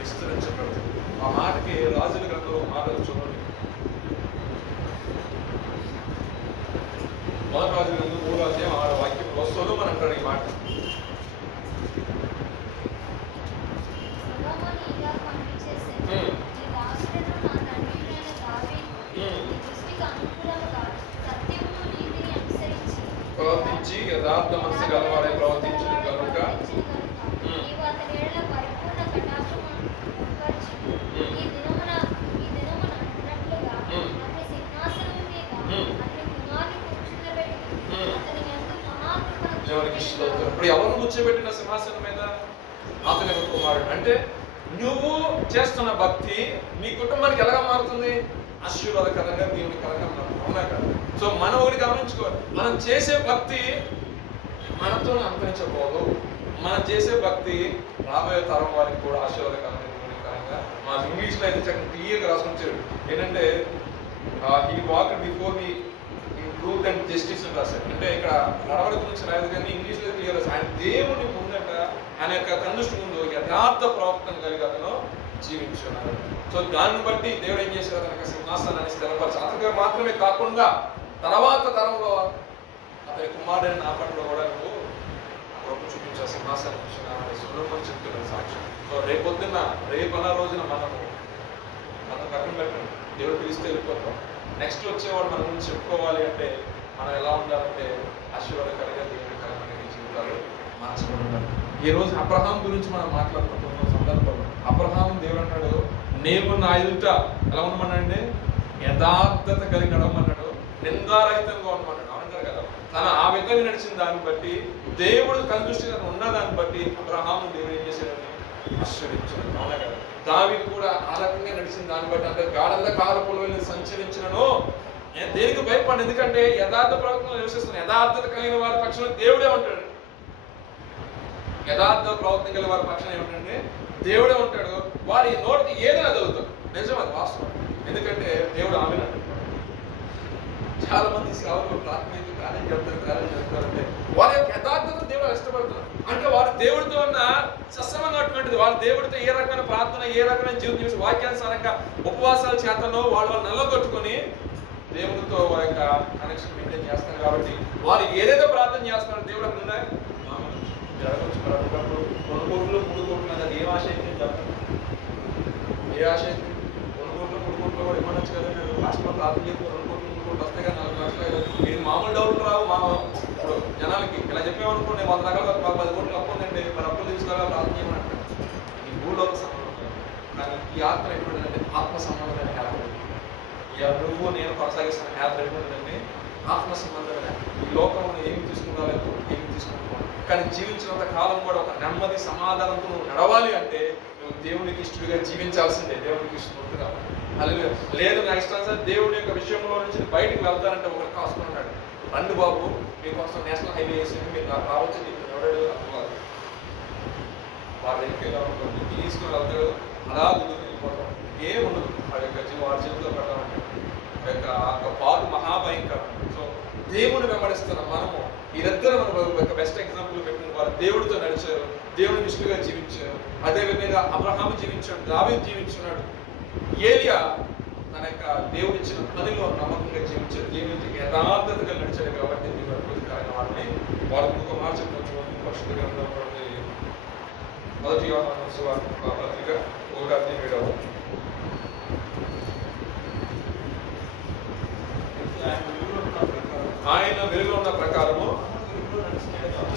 విస్తరించబడుతుంది. ఆ మాటకి రాజుల గ్రంథంలో మాట చూడండి. మొదటి రాజుల గ్రంథం 3వ అధ్యాయం 6వ వాక్యంలో సొలొమోను అంటాడు ఈ మాట. ప్రవర్తించి యథార్థ మనసు గలవాడే ప్రవర్తించిన కనుక ఇప్పుడు ఎవరు కూర్చోబెట్టిన సింహాసనం మీద? అతని కుమారుడు. అంటే నువ్వు చేస్తున్న భక్తి నీ కుటుంబానికి ఎలాగా మారుతుంది? ఆశీర్వాదకరంగా, దేవునికరంగా మారుతుంది. అవునా కదా? సో మనం ఒకటి గమనించుకోవాలి, మనం చేసే భక్తి మనతో అంతరించకూడదు. మనం చేసే భక్తి రాబోయే తరం వారికి కూడా ఆశీర్వాదకరంగా, దేవునికరంగా. మా ఇంగ్లీష్లో అయితే చక్కగా క్లియర్గా రాసుకొచ్చాడు. ఏంటంటే he walked before me truth and justice అని రాశారు. అంటే ఇక్కడ నడవడి గురించి రాయదు కానీ ఇంగ్లీష్లో క్లియర్ రాశారు. ఆయన దేవుని ముందట, ఆయన యొక్క కన్నుష్టి ముందు యథార్థ ప్రవర్తన కలిగి అతను జీవించున్నారు. సో దాన్ని బట్టి దేవుడు ఏం చేశారు? తనకు సింహాసనాన్ని స్థిరపరచు. అతనికి మాత్రమే కాకుండా తర్వాత తరంలో అతని కుమారుడైన నా పట్ల కూడా నువ్వు కృప చూపించా, సింహాసనం ఇచ్చిన సొలొమోను చెప్తున్నాడు సాక్ష్యం. సో రేపొద్దున రేపన్న రోజున మనం పక్కన పెట్టండి, దేవుడు పిలిస్తే వెళ్ళిపోతాం. నెక్స్ట్ వచ్చేవాడు మన గురించి చెప్పుకోవాలి అంటే మనం ఎలా ఉండాలంటే ఆశీర్వాదకరంగా, దేవునికరమైన జీవితాలు మార్చుకుని ఉండాలి. ఈ రోజు అబ్రహాం గురించి మనం మాట్లాడుకుంటున్న సందర్భంలో అబ్రహాం దేవుడు అన్నాడు, నేను నా ఎదుట ఎలా ఉండమన్నాడంటే యథార్థత కలిగి నడవమన్నాడు, నిందారహితంగా ఉండమన్నాడు. అంటారు కదా, తను ఆ విధంగా నడిచిన దాన్ని బట్టి దేవుడు కనుదృష్టి ఉన్న దాన్ని బట్టి అబ్రహాం దేవుడు ఏం చేశాడని ఆశ్రయించాడు. అవునా కదా? దావీదు కూడా ఆ రకంగా నడిచిన దాన్ని బట్టి అంటే గాఢంగా కారపులు వెళ్ళి సంచరించినను నేను దేనికి భయపడి, ఎందుకంటే యథార్థ ప్రవర్తన నివసిస్తున్నాను. యథార్థత కలిగిన వారి పక్షంలో దేవుడే ఉంటాడు. యథార్థ ప్రవర్తన కలిగిన వారి పక్షం ఏమిటంటే దేవుడే ఉంటాడు. వారి నోటికి ఏదైనా చదువుతాడు. నిజం, అది వాస్తవం. ఎందుకంటే దేవుడు ఆమె చాలా మంది సేవలు ప్రాథమిక కార్యం చెప్తారంటే వారి యొక్క యథార్థత దేవుడు ఇష్టపడుతున్నారు. అంటే వారు దేవుడితో ఉన్న సత్సంబంధం అటువంటిది. వారు దేవుడితో ఏ రకమైన ప్రార్థన, ఏ రకమైన జీవితం చేసి వాక్యానుసారంగా ఉపవాసాల చేతను వాళ్ళు నల్లగొట్టుకొని దేవుడితో వారి యొక్క కనెక్షన్ మెయింటైన్ చేస్తారు. కాబట్టి వారు ఏదైతే ప్రార్థన చేస్తున్నారో దేవుడు అక్కడ ఉన్నాయి. 2 కోట్లు 3 కోట్లు అది ఏం ఆశ అయితే చెప్పండి, ఏ ఆశ అయితే 2 కోట్లు 3 కోట్లు కూడా ఇవ్వనొచ్చు కదా. రాష్ట్రంలో ప్రార్థన చేసి 2 కోట్లు 3 కోట్లు వస్తాయి కదా, 4 లక్షలు. ఇది మామూలు డౌట్లు రావు. ఇప్పుడు జనాలకి ఇలా చెప్పామనుకోండి, 100 రకాల 10 కోట్లు అప్పు ఉందండి, మరి అప్పులు తీసుకోవాలా ప్రార్థన చేయమంటారు. ఈ భూలోక సంబంధం కానీ ఈ ఆత్మ ఎటువంటిదంటే ఆత్మ సంబంధమైన హ్యాపీ. నువ్వు నేను కొనసాగిస్తున్న హ్యాపీ ఎటువంటిదంటే ఆత్మ సంబంధమైన. ఈ లోకంలో ఏమి తీసుకురాలేదు, ఏమి తీసుకుంటున్నావు, కానీ జీవించినంత కాలం కూడా ఒక నెమ్మది సమాధానంతో నువ్వు నడవాలి అంటే నువ్వు దేవునికి ఇష్టడుగా జీవించాల్సిందే. దేవునికి ఇష్టం అలాగే లేదు, నా ఇష్టానుసారి దేవుడి యొక్క విషయంలో నుంచి బయటకు వెళ్తానంటే ఒకటి కాసుకున్నాడు, రండి బాబు మీకోసం నేషనల్ హైవే వేసి మీరు రావచ్చు ఎవడాడు అనుకోవాలి. వాడి దగ్గరికి తీసుకుని వెళ్తాడు, అలా గుర్తు వెళ్ళిపోతాం, ఏం ఉండదు. వాడి యొక్క వాడి చేతిలో పెట్టాలంటే యొక్క పాటు మహాభయంకరం. సో దేవుని వెంబడిస్తున్న మనము వీరిద్దరు మన బెస్ట్ ఎగ్జాంపుల్ పెట్టిన వారు దేవుడితో నడిచారు, దేవుని ఇష్టగా జీవించారు. అదేవిధంగా అబ్రహాము జీవించాడు, దావీదు జీవించున్నాడు, ఏలియా తన యొక్క దేవుడు ఇచ్చిన పనిలో నమ్మకంగా జీవించాడు, దేవునికి యథార్థతగా నడిచాడు. కాబట్టి దేవుడు అద్భుతకరమైన వారిని వాళ్ళకి ఒక మాట చెప్పవచ్చు. పరిశుద్ధ గ్రంథంలో 1 యోహాను సువార్త పత్రిక 1:7 ఆయన వెలుగులో ఉన్న ప్రకారము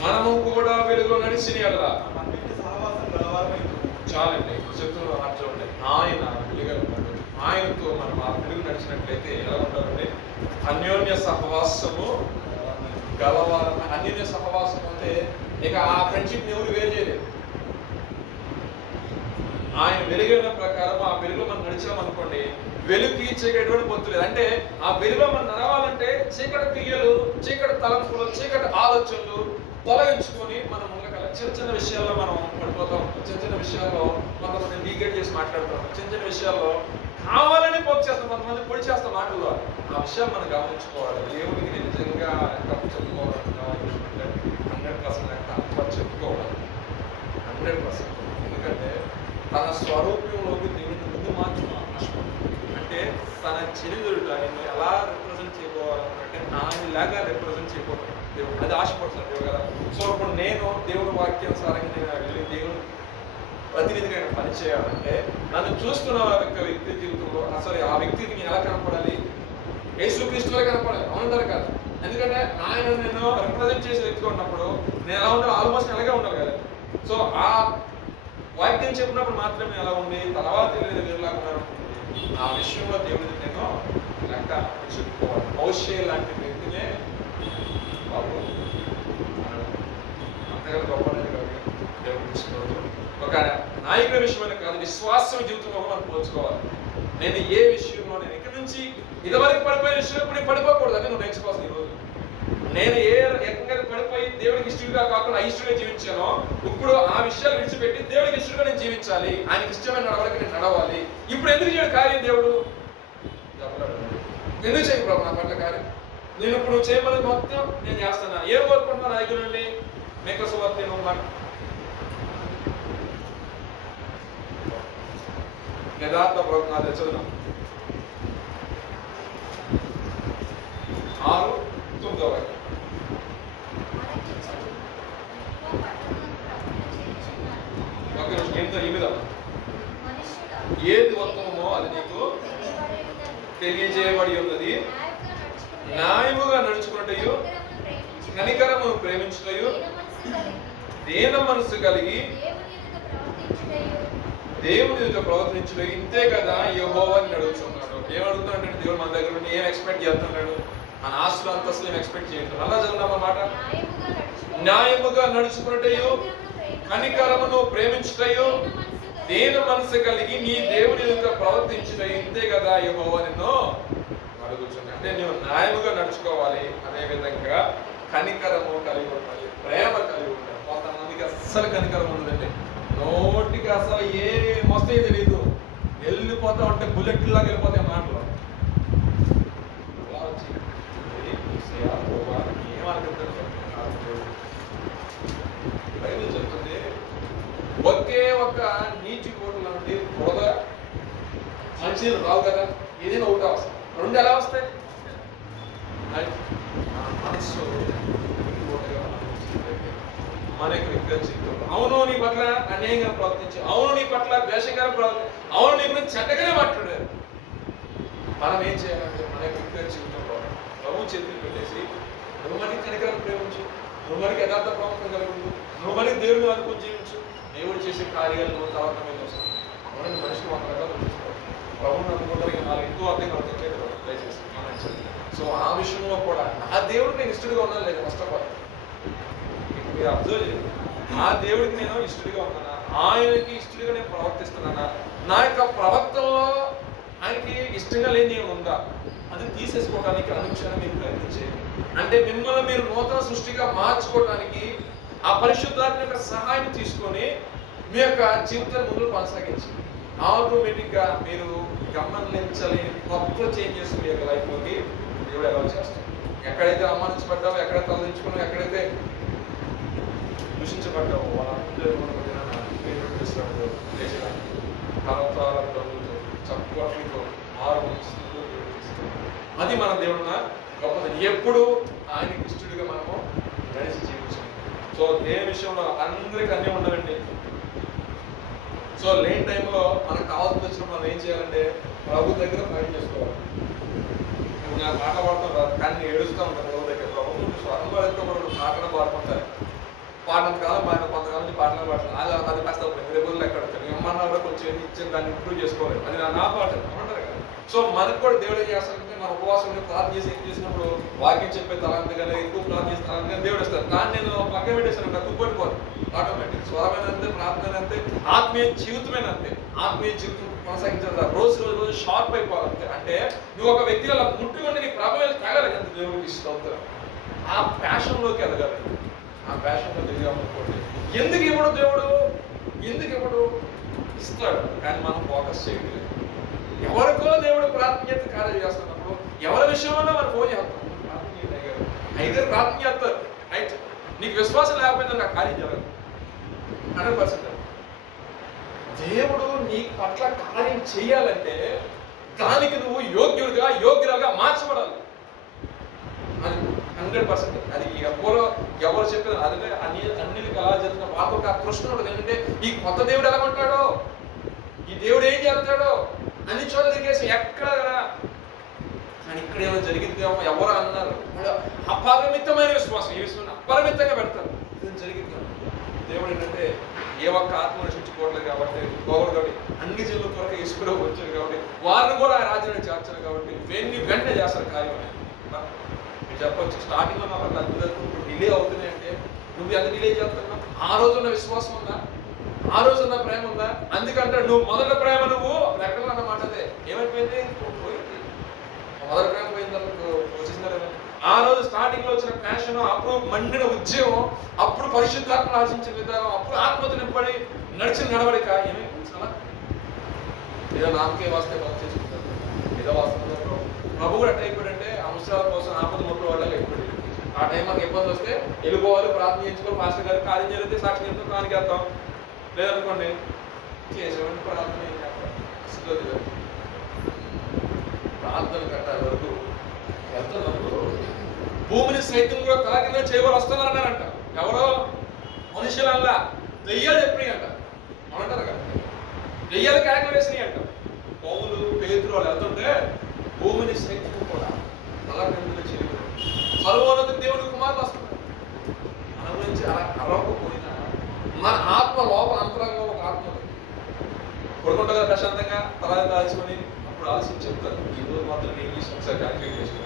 మనము కూడా వెలుగులో నడిచిన ఎడలా చాలండి. ఇప్పుడు చెప్తున్న మాట చూడండి, ఆయన వెలుగుగా ఉన్నాడు, ఆయనతో మనం ఆ వెలుగు నడిచినట్లయితే ఎలా ఉంటారంటే అన్యోన్య సహవాసము గలవారు. అన్యోన్య సహవాసం అంటే ఇక ఆ ఫ్రెండ్షిప్ ఎవరు వేరు చేయలేదు. ఆయన వెలుగైన ప్రకారం ఆ వెలుగులో మనం నడిచామనుకోండి, వెలుగుకి చీకటి ఎటువంటి పొత్తు లేదు. అంటే ఆ వెలుగులో మనం నడవాలంటే చీకటి క్రియలు, చీకటి తలంపులు, చీకటి ఆలోచనలు తొలగించుకొని మనం ముందుకెళ్ళాలి. చిన్న చిన్న విషయాల్లో మనం పడిపోతాం. చిన్న చిన్న విషయాల్లో కొంతమంది డీగేట్ చేసి మాట్లాడుతాం. చిన్న చిన్న విషయాల్లో కావాలని పోక్ చేస్తాం, కొంతమంది పొడి చేస్తాం మాటల్లో. ఆ విషయం మనం గమనించుకోవాలి. దేవుడికి నిజంగా చెప్పుకోవాలంటే 100% చెప్పుకోవాలి. 100%. ఎందుకంటే తన స్వరూపంలోకి దేవుడిని ముందు మార్చుకున్నాం. అంటే తన చెనిదురుట ఆయన ఎలా రిప్రజెంట్ చేయబోవాలంటే ఆయనలాగా రిప్రజెంట్ చేయబోతున్నాడు దేవుడు. అది ఆశపడుతున్నాడు దేవుడు కదా. సో ఇప్పుడు నేను దేవుడి వాక్యానుసారంగా నేను వెళ్ళి దేవుడు ప్రతినిధిగా నేను పనిచేయాలంటే నన్ను చూస్తున్న వ్యక్తి జీవితంలో అసలు ఆ వ్యక్తికి నేను ఎలా కనపడాలి? యేసుక్రీస్తులా కనపడాలి. అవునంటారు కదా. ఎందుకంటే ఆయన నేను రిప్రజెంట్ చేసే వ్యక్తిగా ఉన్నప్పుడు నేను ఎలా ఉండాలి? ఆల్మోస్ట్ అలాగే ఉండాలి కదా. సో ఆ వాక్యం చెప్పినప్పుడు మాత్రమే ఎలా ఉంది, తర్వాత వేరులాగా ఆ విషయంలో దేవుడిని నేను లెక్క చెప్పుకోవాలి. మోషే లాంటి వ్యక్తినే బాబు అంతగా గొప్పది కాదు దేవుడు తీసుకోవద్దు. ఒక నాయకుల విషయమైన కాదు, విశ్వాసం జీవితంలో మనం పోల్చుకోవాలి. నేను ఏ విషయంలో నేను ఇక్కడ నుంచి ఇదివరకు పడిపోయిన విషయంలో ఇప్పుడు పడిపోకూడదు అని నువ్వు నేర్చుకోవాల్సిన ఈ రోజు. నేను ఏ రకంగా పడిపోయి దేవుడికి ఇష్టంగా కాకుండా అయిష్టంగా జీవించానో ఇప్పుడు ఆ విషయాలు విడిచిపెట్టి దేవుడికి ఇష్టంగా నేను జీవించాలి. ఆయనకి ఇష్టమైన నడవడికి నేను నడవాలి. ఇప్పుడు ఎందుకు చేయడు కార్యం దేవుడు? ఎందుకు చేయకు ప్రభు నా పట్ల కార్యం? నేను ఇప్పుడు నువ్వు చేయమని మొత్తం నేను చేస్తాను. ఏం కోరుకుంటున్నా నా దగ్గర నుండి? మేకసువార్త యథార్థ ప్రవర్తన చదువుదాం. 6:9. ఏది ఉత్తమమో అది నీకు తెలియజేయబడి ఉన్నది. న్యాయముగా నడుచుకున్నటయు, కనికరమును ప్రేమించుటయు, దీన మనసు కలిగి దేవుని ఎదుట ప్రవర్తించుటయు, ఇంతే కదా యెహోవాని అడుగుతున్నాడు. ఏమడుగుతున్నాడు? దేవుడు మన దగ్గర నుండి ఏం ఎక్స్పెక్ట్ చేస్తున్నాడు? మన ఆస్తులు అంతస్తులు ఏం ఎక్స్పెక్ట్ చేయట్లేదు. అలా చదువుదామన్నమాట. న్యాయముగా నడుచుకున్నటయు, కనికరమును ప్రేమించుటయు, దీన మనసు కలిగి నీ దేవుని ఎదుట ప్రవర్తించుటయు, ఇంతే కదా యెహోవా నిన్ను అడుగుచున్నాడు. అంటే నువ్వు న్యాయముగా నడుచుకోవాలి. అదే విధంగా కనికరము కలిగి ఉండాలి, ప్రేమ కలిగి ఉండాలి. కొంతమందికి అస్సలు కనికరం ఉండదండి. నోటికి అసలు ఏం వస్తాయి తెలియదు, వెళ్ళిపోతా ఉంటే బుల్లెట్ లాగా వెళ్ళిపోతాయి మాటలు. అలా వచ్చి బైబిల్ చెప్తుంది, ఒకే ఒక నీటి కోట్ల నుండి బురద మంచినీళ్ళు రావు కదా. ఏదైనా ఒకటి వస్తాయి, రెండు ఎలా వస్తాయి? మనసు మనకి విగ్రహించు. అవును నీ పట్ల అన్యాయంగా ప్రవర్తించు, అవును నీ పట్ల ద్వేషంగా ప్రవర్తించు, అవును నీ గురించి చెడ్డగానే మాట్లాడారు. మనం ఏం చేయాలంటే మన యొక్క జీవితంలో ప్రభు చేతులు పెట్టేసి నువ్వు మనకి కనికరం ప్రేమించు, నువ్వు మనకి యథార్థ ప్రవర్తన కలిగి, నువ్వు మనకి దేవుడిని అనుకుని జీవించు. దేవుడు చేసే కార్యాలు నువ్వు తర్వాత మీద వస్తావు. అవునండి, మనిషికి 100 రకాలు చూసుకోవాలి. ప్రభుని అనుకుంటారు నాకు ఎక్కువ అర్థం అవుతుంది దయచేసి. సో ఆ విషయంలో కూడా నా దేవుడికి నేను ఇష్టడిగా ఉన్నాను లేదా ఫస్ట్ ఆఫ్ ఆల్ మీరు అబ్జర్వ్ చేయండి. నా దేవుడికి నేను ఇష్టడిగా ఉన్నానా? ఆయనకి ఇష్టడిగా నేను ప్రవర్తిస్తున్నానా? నా యొక్క ప్రవర్తనలో ఆయనకి ఇష్టంగా లేని ఉందా? అది తీసేసుకోవడానికి అనుక్షణం మీరు ప్రయత్నించేయండి. అంటే మిమ్మల్ని మీరు నూతన సృష్టిగా మార్చుకోవడానికి ఆ పరిశుద్ధాత్మ యొక్క సహాయం తీసుకొని మీ యొక్క జీవితాన్ని ముందు కొనసాగించి ఆటోమేటిక్గా మీరు గమనించలేని కొత్త చేంజెస్ మీ యొక్క లైఫ్లోకి దేవుడు ఎలా చేస్తాడు. ఎక్కడైతే అవమానించబడ్డావో, ఎక్కడైతే తలదించుకున్నావు, ఎక్కడైతే దూషించబడ్డావో వాళ్ళందరూ పర్వతాలతో చప్పట్లతో అది మన దేవుడున్న గొప్పది. ఎప్పుడు ఆయనకి ఇష్టడిగా మనము నడిచి జీవించాలి. సో ఏ విషయంలో అందరికీ అన్నీ ఉండదండి. సో లేని టైంలో మనకు కావాల్సి వచ్చినప్పుడు మనం ఏం చేయాలంటే ప్రభు దగ్గర ప్రయాణం చేసుకోవాలి. ఇప్పుడు నాకు పాట పాడుతాం రాదు, కానీ నేను ఏడుస్తూ ఉంటాను ప్రభు దగ్గర. ప్రభు స్వరంలో ఎత్తుకోవడం పాటలు పాడుకుంటారు. పాడినంత కాలం పాడిన కొంతకాలం నుంచి పాటలు పాడతాను. అది కాస్త రేపు ఎక్కడ ఏమన్నా కొంచెం ఇచ్చింది దాన్ని ఇంప్రూవ్ చేసుకోలేదు. అది నా పాట అంటారు కదా. సో మనకు కూడా దేవుడు ఏం చేస్తారంటే మన ఉపవాసం ప్రార్థన చేసి ఏం చేసినప్పుడు వాక్యం చెప్పే తలాంతి కానీ ఎక్కువ ప్రార్థన చేసే తలాంతి కానీ దేవుడు ఇస్తారు. దాన్ని నేను పక్కన పెట్టేసాను, తుప్పటిపోను. ఆటోమేటిక్ స్వరమైన అంతే, ప్రార్థన అంతే, ఆత్మీయ జీవితమైన అంతే. ఆత్మీయ జీవితం కొనసాగించాలి, రోజు షార్ప్ అయిపోవాలంతే. అంటే నువ్వు ఒక వ్యక్తిగా అలా ముట్టుకొని నీ ప్రభావం తగలదు అంత దేవుడికి ఇష్టం. ఆ ప్యాషన్లోకి ఎదగాలి, ఆ ప్యాషన్లో దిగామనుకోండి. ఎందుకు ఇవ్వడు దేవుడు, ఎందుకు ఇవ్వడు? ఇస్తాడు, కానీ మనం ఫోకస్ చేయలేదు. ఎవరికో దేవుడు ప్రార్థన కార్యం చేస్తున్నప్పుడు ఎవరి విషయంలో మనం ఫోన్ చేస్తాం, అయితే ప్రార్థన చేస్తారు. అయితే నీకు విశ్వాసం లేకపోయినా నాకు కార్యం జరగదు 100%. దేవుడు నీ పట్ల కార్యం చేయాలంటే దానికి నువ్వు యోగ్యులుగా మార్చబడాలి. అది 100%. అది ఎవరు చెప్పిన అదే అన్నిటికి ఎలా జరుగుతున్న వాళ్ళకు ఒక ప్రశ్న ఉంటుంది. ఏంటంటే ఈ కొత్త దేవుడు ఎలా ఉంటాడో, ఈ దేవుడు ఏం చేస్తాడో అన్ని చోట్ల దిగేసి ఎక్కడ కానీ ఇక్కడ ఏమైనా జరిగిద్దేమో ఎవరు అన్నారు. అపరిమితమైన విశ్వాసం, ఈ విశ్వాసం అపరిమితంగా పెడతారు. ఇది జరిగింది. దేవుడు ఏంటంటే ఏ ఒక్క ఆత్మ రక్షించుకోవట్లేదు కాబట్టి, కాబట్టి అన్ని జీవుల కొరకు ఈశ్వరు వచ్చారు కాబట్టి వారిని కూడా ఆ రాజ్యాన్ని చేర్చారు కాబట్టి వెంటనే చేస్తారు కార్యం. మీరు చెప్పొచ్చు స్టార్టింగ్ లో నాకు అద్భుతం డిలే అవుతుంది అంటే నువ్వు ఎంత డిలే చేస్తున్నావు? ఆ రోజున్న విశ్వాసం ఉందా, ఆ రోజున్న ప్రేమ ఉందా? అందుకంటే నువ్వు మొదటి ప్రేమ నువ్వు ఎక్కడ అన్నమాట. అదే ఏమైపోయింది, మొదటి ప్రేమ పోయిన తర్వాత వచ్చేసిందా? ఆ రోజు స్టార్టింగ్ లో వచ్చిన ప్యాషన్, అప్పుడు మండిన ఉద్యమం, అప్పుడు పరిశుద్ధాత్మ ఆశించిన విధానం, అప్పుడు ఆత్మతో నింపడి నడిచిన నడవడిక ఏమైపోయింది? ఏదో నామకే వాస్తే బాగా చేసుకుంటారు, ఏదో వాస్తవంలో ప్రభు కూడా ఎట్లా అయిపోయాడంటే అంశాల కోసం ఆపద మొక్కల వాళ్ళకి అయిపోయాడు. ఆ టైం మాకు ఇబ్బంది వస్తే వెళ్ళిపోవాలి, ప్రార్థన చేయించుకోవాలి, పాస్టర్ గారు కార్యం జరిగితే సాక్షి చెప్తాం, దానికి వెళ్తాం. లేదనుకోండి చేసేవాడిని ప్రార్థన ఏం చేస్తాం. ప్రార్థన కట్టాలి వరకు వెళ్తున్నప్పుడు భూమిని సైతం కూడా తలకింద చేయవారు వస్తున్నారన్నారంట. ఎవరో మనుషులల్లా దెయ్యాలు చెప్పినాయి అంట. అవునంటారు కదా, దెయ్యాలు కేకలు వేసినాయి అంట. పౌలు పేతురు వాళ్ళు వెళ్తుంటే భూమిని సైతం కూడా తలకింద చేయవారు. సర్వోన్నత దేవుని కుమారులు వస్తున్నారు. మన గురించి అలా అరవకపోయినా మన ఆత్మ లోపల అంతరంగం ఒక ఆత్మ పడుకుంటగా ప్రశాంతంగా తల దాల్చుకొని అప్పుడు ఆలోచించి చెప్తారు. ఈ రోజు మాత్రం ఏం చేసి ఒకసారి క్యాల్కులేట్ చేసుకోవాలి.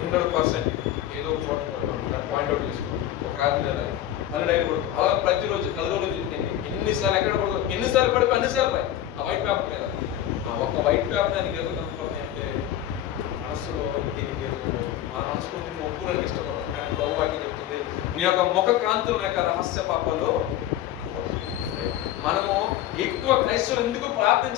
100% ఏదో ఒక చోట పాయింట్అవుట్ చేసుకోవాలి. ఒక కారణం లేదా మళ్ళీ డైరీ పడుతుంది. అలా ప్రతిరోజు 10 రోజులు ఎన్నిసార్లు ఎక్కడ పడుతుంది, ఎన్నిసార్లు పడిపోయి అన్నిసార్లు పై ఆ వైట్ పేపర్ మీద ఒక్క వైట్ పేపర్ దానికి ఏదో కనుక్కోండి అంటే మనసులో మన మనసులో ఒప్పుకోవడానికి ఇష్టపడదు. కానీ బహువాక్యం చెప్తుంది నీ యొక్క ముఖ కాంతుల యొక్క రహస్య పాపలో. మనము ఎక్కువ క్రైస్తవులు ఎందుకు ప్రార్థన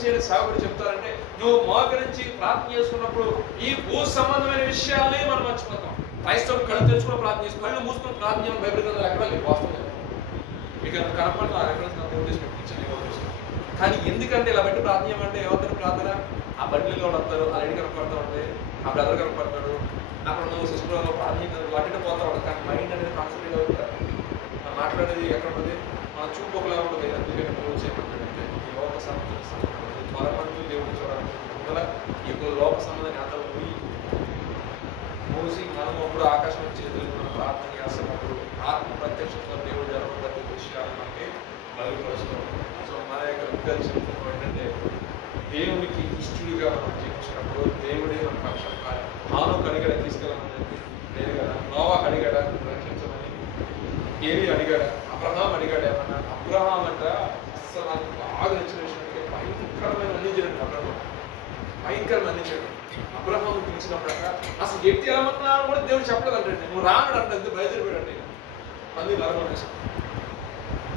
చేయండి సేవకుడు చెప్తారంటే నువ్వు మోకరించి ప్రార్థన చేసుకున్నప్పుడు ఈ భూ సంబంధమైన విషయాలనే మనం మర్చిపోతాం. క్రైస్తవులు కళ్ళు తెచ్చుకుని ప్రార్థన చేసుకుని కళ్ళు మూసుకొని ప్రార్థన చేయడం బైబిల్ గ్రంథాలు ఎక్కడ లేదు. వాస్తవం మీకు కనపడిన ఆ రెఫరెన్స్ కానీ ఎందుకంటే ఇలా బట్టి ప్రార్థన చేయమంటే ఏమవుతారు? ప్రార్థన ఆ బండిలో వస్తారు, ఆ రెడీ కనపడతా ఉంటే ఆ బ్రదర్ కనపడతాడు, అక్కడ నువ్వు సిస్టర్ ప్రార్థన వాటితో పోతా ఉంటాడు. కానీ మైండ్ అనేది కాన్సన్ట్రేట్ అవుతారు. మనం మాట్లాడేది ఎక్కడ ఉంటుంది, మన చూపు ఒకలా ఉంటుంది. అందుకని నువ్వు చేపట్టాడంటే ఈ లోక సంబంధం త్వరపడుతూ దేవుడు చూడాలి. ఈ లోక సంబంధాన్ని అతను మూసి మనం అప్పుడు ఆకాశం చేతులు మనం ప్రార్థన చేస్తున్నప్పుడు ఆత్మ ప్రత్యక్షంగా దేవుడు జరగడం ప్రతి విషయాలు మనకి బయలుపరుస్తాం. సో మన యొక్క విద్యార్థి ఏంటంటే దేవునికి ఇష్టడుగా మనం జీవించినప్పుడు దేవుడే మన పక్షం కాదు. హాను అడిగాడ తీసుకెళ్ళమని చెప్పి లేదు కదా, నోవా అడిగాడ రక్షించమని, ఏలి అడిగాడ, అబ్రహాం అడిగాడు. ఏమన్నా అబ్రహాం అంట అస్సలు నాకు బాగా నచ్చిన విషయం భయంకరమైన అన్ని చేయడం. అబ్రహాం భయంకరమైన అన్ని చేయడం. అబ్రహాం పిలిచినప్పుడు అసలు ఎట్టి ఏమన్నా కూడా దేవుడు చెప్పలేదంటే నువ్వు రాను అంటే బయలుదేరిపోయాడండి. మంది నరమని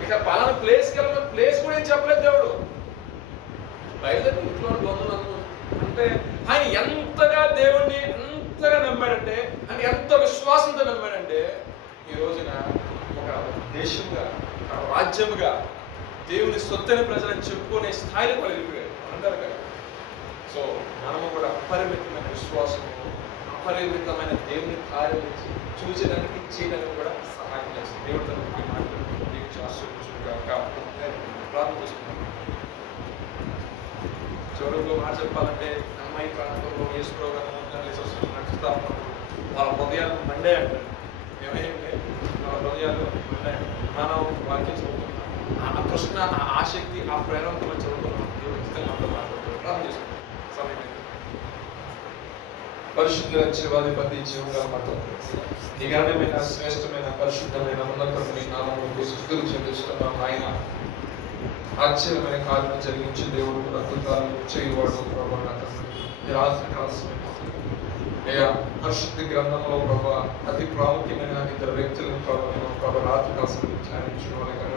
ఇక పలానా ప్లేస్కి వెళ్ళిన ప్లేస్ కూడా ఏం చెప్పలేదు దేవుడు. బయలుదేరి ఇంట్లో బంధువులు అంటే ఆయన ఎంతగా దేవుడిని ఎంతగా నమ్మాడంటే, అంటే ఎంత విశ్వాసంతో నమ్మాడంటే ఈ రోజున ఒక దేశంగా ఒక రాజ్యముగా దేవుని సొత్తైన ప్రజలను చెప్పుకునే స్థాయిలో వెళ్ళిపోయాడు అంటారు కదా. సో మనము కూడా అపరిమితమైన విశ్వాసము, అపరిమితమైన దేవుని కార్యం చూసేదానికి చేయడానికి కూడా సహాయం చేస్తుంది. దేవుడు తన మాట్లాడుతుంది. ప్రార్థన చేసుకున్నాం. చివరిలో మాట చెప్పాలంటే అమ్మాయి ప్రాంతంలో వేసుకోవడం నడుస్తా వాళ్ళ హృదయాలు మండే అంటారు. ఏమైంది వాళ్ళ హృదయాలు మండే. మనం వాక్యం చదువుతున్నాం, ఆ కృష్ణ, ఆ ఆసక్తి, ఆ ప్రేరణతో మనం చదువుతున్నాం. దేవుడు ఖచ్చితంగా మనతో మాట్లాడుతున్నాం. ప్రార్థన చేసుకుంటాం. సమయం పరిశుద్ధ జీవాధిపతి జీవంగా మాట్లాడుతుంది ఈ ఘనమైన శ్రేష్టమైన పరిశుద్ధమైన ఉన్నతమైన నామములకు స్తుతులు చెల్లిస్తున్నాం ఆయన. ఆశ్చర్యమైన కార్యం జరిగించి దేవుడు అద్భుతాలు చేయవాడు ప్రభా. రాత్రి కాలమైన అయ్యా పరిశుద్ధ గ్రంథంలో ప్రభా అతి ప్రాముఖ్యమైన ఇద్దరు వ్యక్తులను ప్రభా రాత్రి కాలం ధ్యానించిన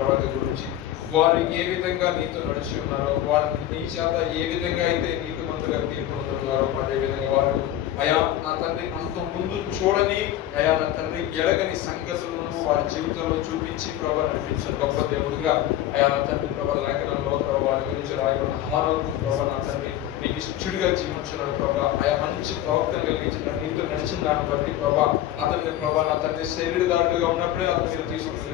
వాళ్ళ గురించి వారు ఏ విధంగా నీతో నడిచి ఉన్నారో, వారు నీ చేత ఏ విధంగా అయితే నీతి మంతుగా తీర్పు పొందుతున్నారో అదే విధంగా వారు అయా నా తండ్రి అంత ముందు చూడని అయా నా తండ్రి ఎడగని సంగతులను వారి జీవితంలో చూపించి ప్రభా నడిపించిన గొప్ప దేవుడిగా అయా నా తండ్రి ప్రభా లేఖనంలో ప్రభా వారి గురించి రాయబడిన హారోకు ప్రభా నా తండ్రి నీకు ఇష్టడుగా జీవించున్నాడు ప్రభా. ఆయా మంచి ప్రవర్తన కలిగించిన నీతో నడిచిన దాన్ని బట్టి ప్రభా అతన్ని ప్రభా నా తండ్రి శరీరదారుడుగా ఉన్నప్పుడే అతను మీరు తీసుకుని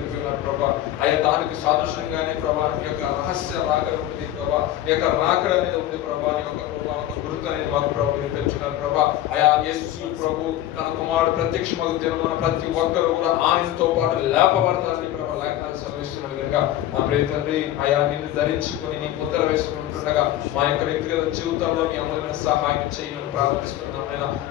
ప్రభా. ఆయా దానికి సాదృశ్యంగానే ప్రభా నీ యొక్క రహస్య రాకడ ఉంది ప్రభా, నీ యొక్క రాకడ అనేది ఉంది ప్రభా, నీ యొక్క ప్రభా ఒక గుర్తు అనేది మాకు ప్రభు మీరు పెంచున్నారు ప్రభా. ఆయా యేసు ప్రభు తన కుమారుడు ప్రత్యక్షమగు దినమున ప్రతి ఒక్కరు కూడా ఆయనతో పాటు లేపబడతారని ప్రభా లేఖనాలు సెలవిస్తున్నాడు కనుక నా ప్రియ తండ్రి ఆయా నిన్ను ధరించుకొని నీ ముద్ర వేసుకుని ఉంటుండగా మా యొక్క వ్యక్తిగత జీవితంలో మీ అమలమైన సహాయం చేయమని ప్రార్థిస్తున్నాం.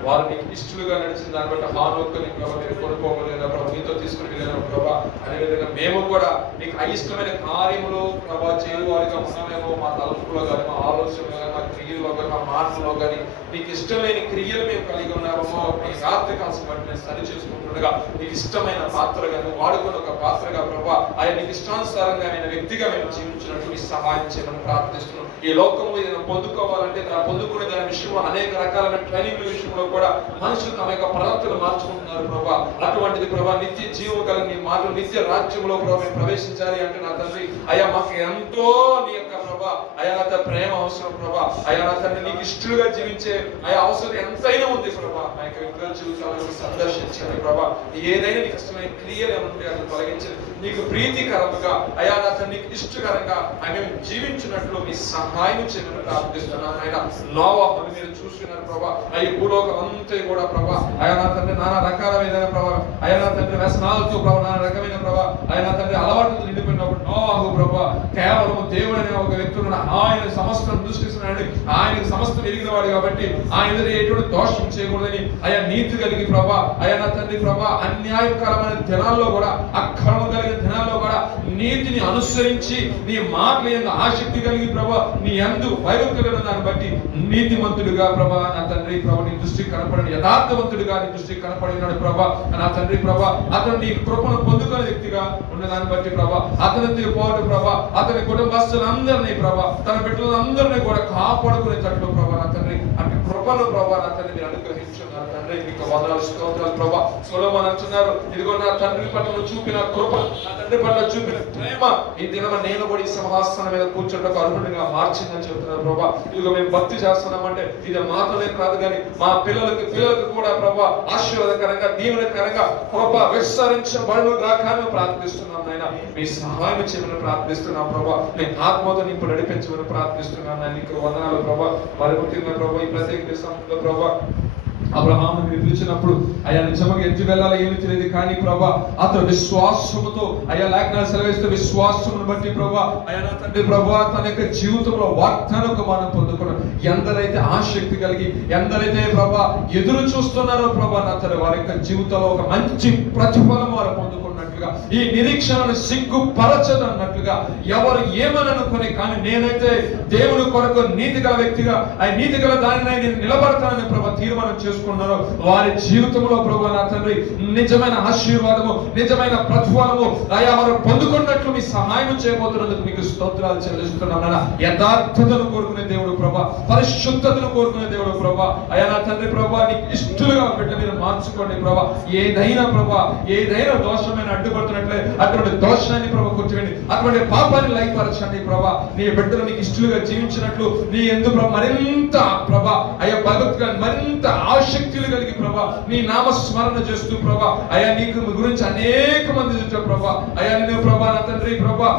వారు నీకు ఇష్టలుగా నడిచిన దాన్ని బట్టి హానోక్కుని ప్రభావ మీరు కొనుక్కోగలిగిన ప్రభావ మీతో తీసుకుని వెళ్ళిన ప్రభావ. అదేవిధంగా మేము కూడా నీకు అయిష్టమైన కార్యములు ప్రభావ చేయవారిగా ఉన్నామేమో, మా తలంపులో కానీ మా ఆలోచనలో కానీ మా క్రియల్లో కానీ మా మాటల్లో కానీ నీకు ఇష్టమైన క్రియలు మేము కలిగి ఉన్నామో మీ రాత్రి కాల్సిన బట్టి మేము సరి చేసుకుంటుండగా నీకు ఇష్టమైన పాత్రగా నువ్వు వాడుకున్న ఒక పాత్రగా ప్రభావ ఆయన నీకు ఇష్టానుసారంగా ఆయన వ్యక్తిగా మేము జీవించినట్టు మీ సహాయం చేయమని ప్రార్థిస్తున్నాం. ఈ లోకంలో ఏదైనా పొందుకోవాలంటే పొందుకునే దాని విషయంలో అనేక రకాలైన ట్రైనింగ్ల విషయంలో కూడా మనుషులు తమ యొక్క ప్రవర్తనలు మార్చుకుంటున్నారు ప్రభా. అటువంటిది ప్రభా నిత్య జీవం కలిగిన మాటలు నిత్య రాజ్యంలో ప్రభావ మేము ప్రవేశించాలి అంటే నా తండ్రి అయ్యా మాకు ఎంతో నీ యొక్క ప్రభా అయా నా ప్రేమ అవసరం ప్రభా. అయా నా తండ్రి నీకు ఇష్టలుగా జీవించే అయా అవసరం ఎంతైనా ఉంది ప్రభా. మా యొక్క వ్యక్తుల జీవితాలను సందర్శించండి ప్రభా. ఏదైనా నీకు ఇష్టమైన క్రియలు ఏమంటే అట్లా తొలగించండి. నీకు ప్రీతికరంగా అయా నా తండ్రి నీకు ఇష్టకరంగా మేము జీవించినట్లు మీ సహాయం చేయమని ప్రార్థిస్తున్నాను ఆయన. నోవాహును మీరు చూస్తున్నారు ప్రభా. ఈ భూలోకం అంతా కూడా ప్రభా అయా నా తండ్రి నానా రకాలమైన ప్రభా అయా నా తండ్రి వ్యసనాలతో ప్రభా నానా రకమైన ప్రభా అయా నా తండ్రి అలవాటుతో నిండిపోయినప్పుడు నోవాహు ప్రభా కేవలం దేవుడు అనే ఒక వ్యక్తులను ఆయన సమస్తం దృష్టిస్తున్నాడు. ఆయనకు సమస్తం ఎరిగిన వాడు కాబట్టి ఆయన ఎటువంటి దోషం చేయకూడదని అయా నీతి కలిగి ప్రభా అయా నా తండ్రి ప్రభా అన్యాయకరమైన దినాల్లో కూడా అక్రమం కలిగిన దినాల్లో కూడా నీతిని అనుసరించి నీ మాటల యందు ఆసక్తి కలిగి ప్రభా నీ యందు వైరుధ్యం దాన్ని బట్టి నీతిమంతుడిగా ప్రభా నా తండ్రి ప్రభా నీ దృష్టికి కనపడిన యథార్థవంతుడిగా నీ దృష్టికి కనపడినాడు ప్రభా. నా తండ్రి ప్రభా అతను నీ కృపను పొందుకునే వ్యక్తిగా ఉన్న దాన్ని బట్టి ప్రభా అతని పోటు ప్రభా అతని కుటుంబస్తులందరినీ ప్రభా తన బిడ్డలందరినీ కూడా కాపాడుకునేటట్లు ప్రభా నా తండ్రి అంటే కృపను ప్రభా నా తండ్రి మీరు అనుగ్రహించున్నారు తండ్రి. మీకు వందనాలు స్తోత్రాలు ప్రభా. సొలొమోను అంటున్నారు ఇదిగో నా తండ్రి పట్ల చూపిన కృప నా తండ్రి పట్ల చూపిన ప్రేమ ఈ దినమ నేను కూడా ఈ సింహాసనం మీద కూర్చుంటకు అర్హుడిగా మార్చిందని చెప్తున్నారు ప్రభా. ఇదిగో మేము భక్తి చేస్తున్నామంటే ఇది మాత్రమే కాదు కానీ మా పిల్లలకు కూడా ప్రభా ఆశీర్వాదకరంగా దీవెనకరంగా కృప విస్తరించబడును గాక అని ప్రార్థిస్తున్నాం నాయన. మీ సహాయం చేయమని ప్రార్థిస్తున్నాం ప్రభా. మీ ఆత్మతో నింపు నడిపించమని ప్రార్థిస్తున్నాం నాయన. నీకు వందనాలు ప్రభా. మరి ముఖ్యంగా ప్రభా ఈ ప్రత్యేక సమయంలో ప్రభా అబ్రహాము మీరు పిలిచినప్పుడు అయ్యా నిజంగా ఎత్తి వెళ్ళాలి ఏమి తెలియదు కానీ ప్రభా అతను విశ్వాసముతో అయ్యా లేఖనాలు సెలవిస్తే విశ్వాసమును బట్టి ప్రభా అయ్యా నా తండ్రి ప్రభా తన యొక్క జీవితంలో వాగ్దానం మనం పొందుకున్నాం. ఎందరైతే ఆసక్తి కలిగి ఎందరైతే ప్రభా ఎదురు చూస్తున్నారో ప్రభా నా తండ్రి వారి యొక్క జీవితంలో ఒక మంచి ప్రతిఫలం వారు పొందుకున్నట్లుగా ఈ నిరీక్షణను సిగ్గుపరచదు అన్నట్లుగా ఎవరు ఏమని అనుకుని కానీ నేనైతే దేవుని కొరకు నీతి గల వ్యక్తిగా ఆ నీతి గల దానిని నేను నిలబడతానని ప్రభా తీర్మానం చేసుకున్నారో వారి జీవితంలో ప్రభు నా తండ్రి నిజమైన ఆశీర్వాదము నిజమైన ప్రతిఫలము అయా వారు పొందుకున్నట్లు మీ సహాయం చేయబోతున్నందుకు మీకు స్తోత్రాలు చెల్లిస్తున్నాను. యథార్థతను కోరుకునే దేవుడు ప్రభా, పరిశుద్ధతను కోరుకునే దేవుడు ప్రభా అయా నా తండ్రి ప్రభా నీకు ఇష్టలుగా బిడ్డ మీరు మార్చుకోండి ప్రభా. ఏదైనా దోషమైన అడ్డుపడుతున్నట్లే అటువంటి దోషాన్ని ప్రభా కూర్చోండి, అటువంటి పాపాన్ని లయపరచండి ప్రభా. నీ బిడ్డలు నీకు ఇష్టలుగా జీవించినట్లు నీ ఎందుకు మరింత ప్రభా అయ్యా భగవద్గా మరింత ఆసక్తులు కలిగి ప్రభా నీ నామస్మరణ చేస్తూ ప్రభా అయా నీకు గురించి అనేక మంది చూచారు ప్రభా అయా నేను ప్రభా నా తండ్రి ప్రభా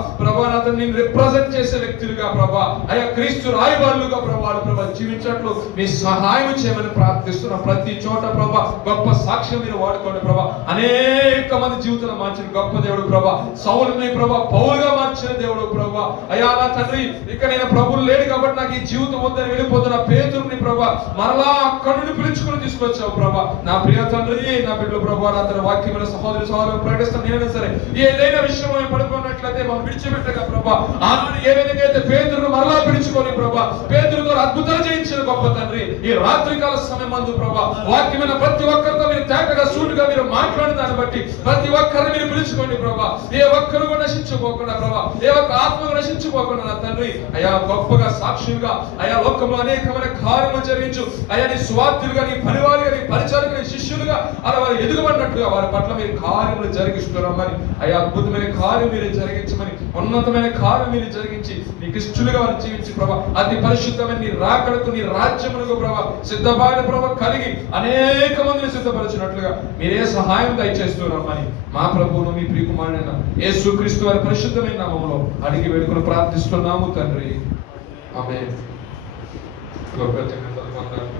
నా తండ్రి నేను రిప్రజెంట్ చేసే వ్యక్తులుగా ప్రభా అయా క్రీస్తు రాయబారులుగా ప్రభా జీవించినట్లు మీ సహాయం చేయమని ప్రార్థిస్తున్నా. ప్రతి చోట ప్రభా గొప్ప సాక్ష్యం మీరు వాడుకోండి ప్రభా. అనేక మంది జీవితాలు మార్చిన మార్చిన గొప్ప దేవుడు ప్రభా. సౌలుని ప్రభా పౌలుగా మార్చిన దేవుడు ప్రభా. అయ్యా నా తండ్రి, ఇక నేను ప్రభువు లేడు కాబట్టి నాకు ఈ జీవితం వద్దని వెళ్ళిపోతున్న పేతురుని ప్రభా మరలా కన్నుని పిలుచుకుని తీసుకొచ్చావు ప్రభా. నా ప్రియ తండ్రి, నా బిడ్డలు ప్రభా, నా తన వాక్యమైన సహోదరు ప్రకటిస్తాను. నేనైనా సరే ఏదైనా విషయంలో పడుకున్నట్లయితే మనం విడిచిపెట్టగా ప్రభా, ఆనాడు ఏ విధంగా అయితే పేతురును మరలా పిలుచుకొని ప్రభా పేతురుతో అద్భుతాలు చేయించిన గొప్ప తండ్రి, ఈ రాత్రికాల సమయం మందు ప్రభా వాక్యమైన ప్రతి ఒక్కరితో మీరు తేటగా సూటిగా మీరు మాట్లాడిన దాన్ని బట్టి ప్రతి ఒక్కరిని మీరు పిలుచుకోండి ప్రభా. ఏ ఒక్కరు కూడా నశించుకోకుండా ప్రభా, ఏ ఒక్క ఆత్మగా నశించుకోకుండా నా తండ్రి అయా గొప్పగా సాక్షులుగా అయా లోకంలో అనేకమైన కార్యము జరిగించు అయా నీ స్వార్థులుగా, నీ పనివారుగా, నీ పరిచారులుగా, నీ శిష్యులుగా అలా వారు ఎదుగుబడినట్టుగా వారి పట్ల మీరు కార్యములు జరిగిస్తున్నారమ్మని, అయా అద్భుతమైన కార్యం మీరు జరిగించమని, ఉన్నతమైన కార్యం మీరు జరిగించి నీకు ఇష్టలుగా వారు జీవించి ప్రభా అతి పరిశుద్ధమైన నీ రాకడకు, నీ రాజ్యమునకు ప్రభా సిద్ధమైన ప్రభా కలిగి అనేక మందిని సిద్ధపరిచినట్లుగా మీరే సహాయం దయచేస్తున్నారమ్మని మా ప్రభువును మీ ప్రియకుమారుడైన యేసుక్రీస్తు వారి పరిశుద్ధమైన నామములో అడిగి వేడుకొని ప్రార్థిస్తున్నాము తండ్రి. ఆమేన్. ఒకరికొకరు ప్రేమపూర్వకంగా వందనాలు.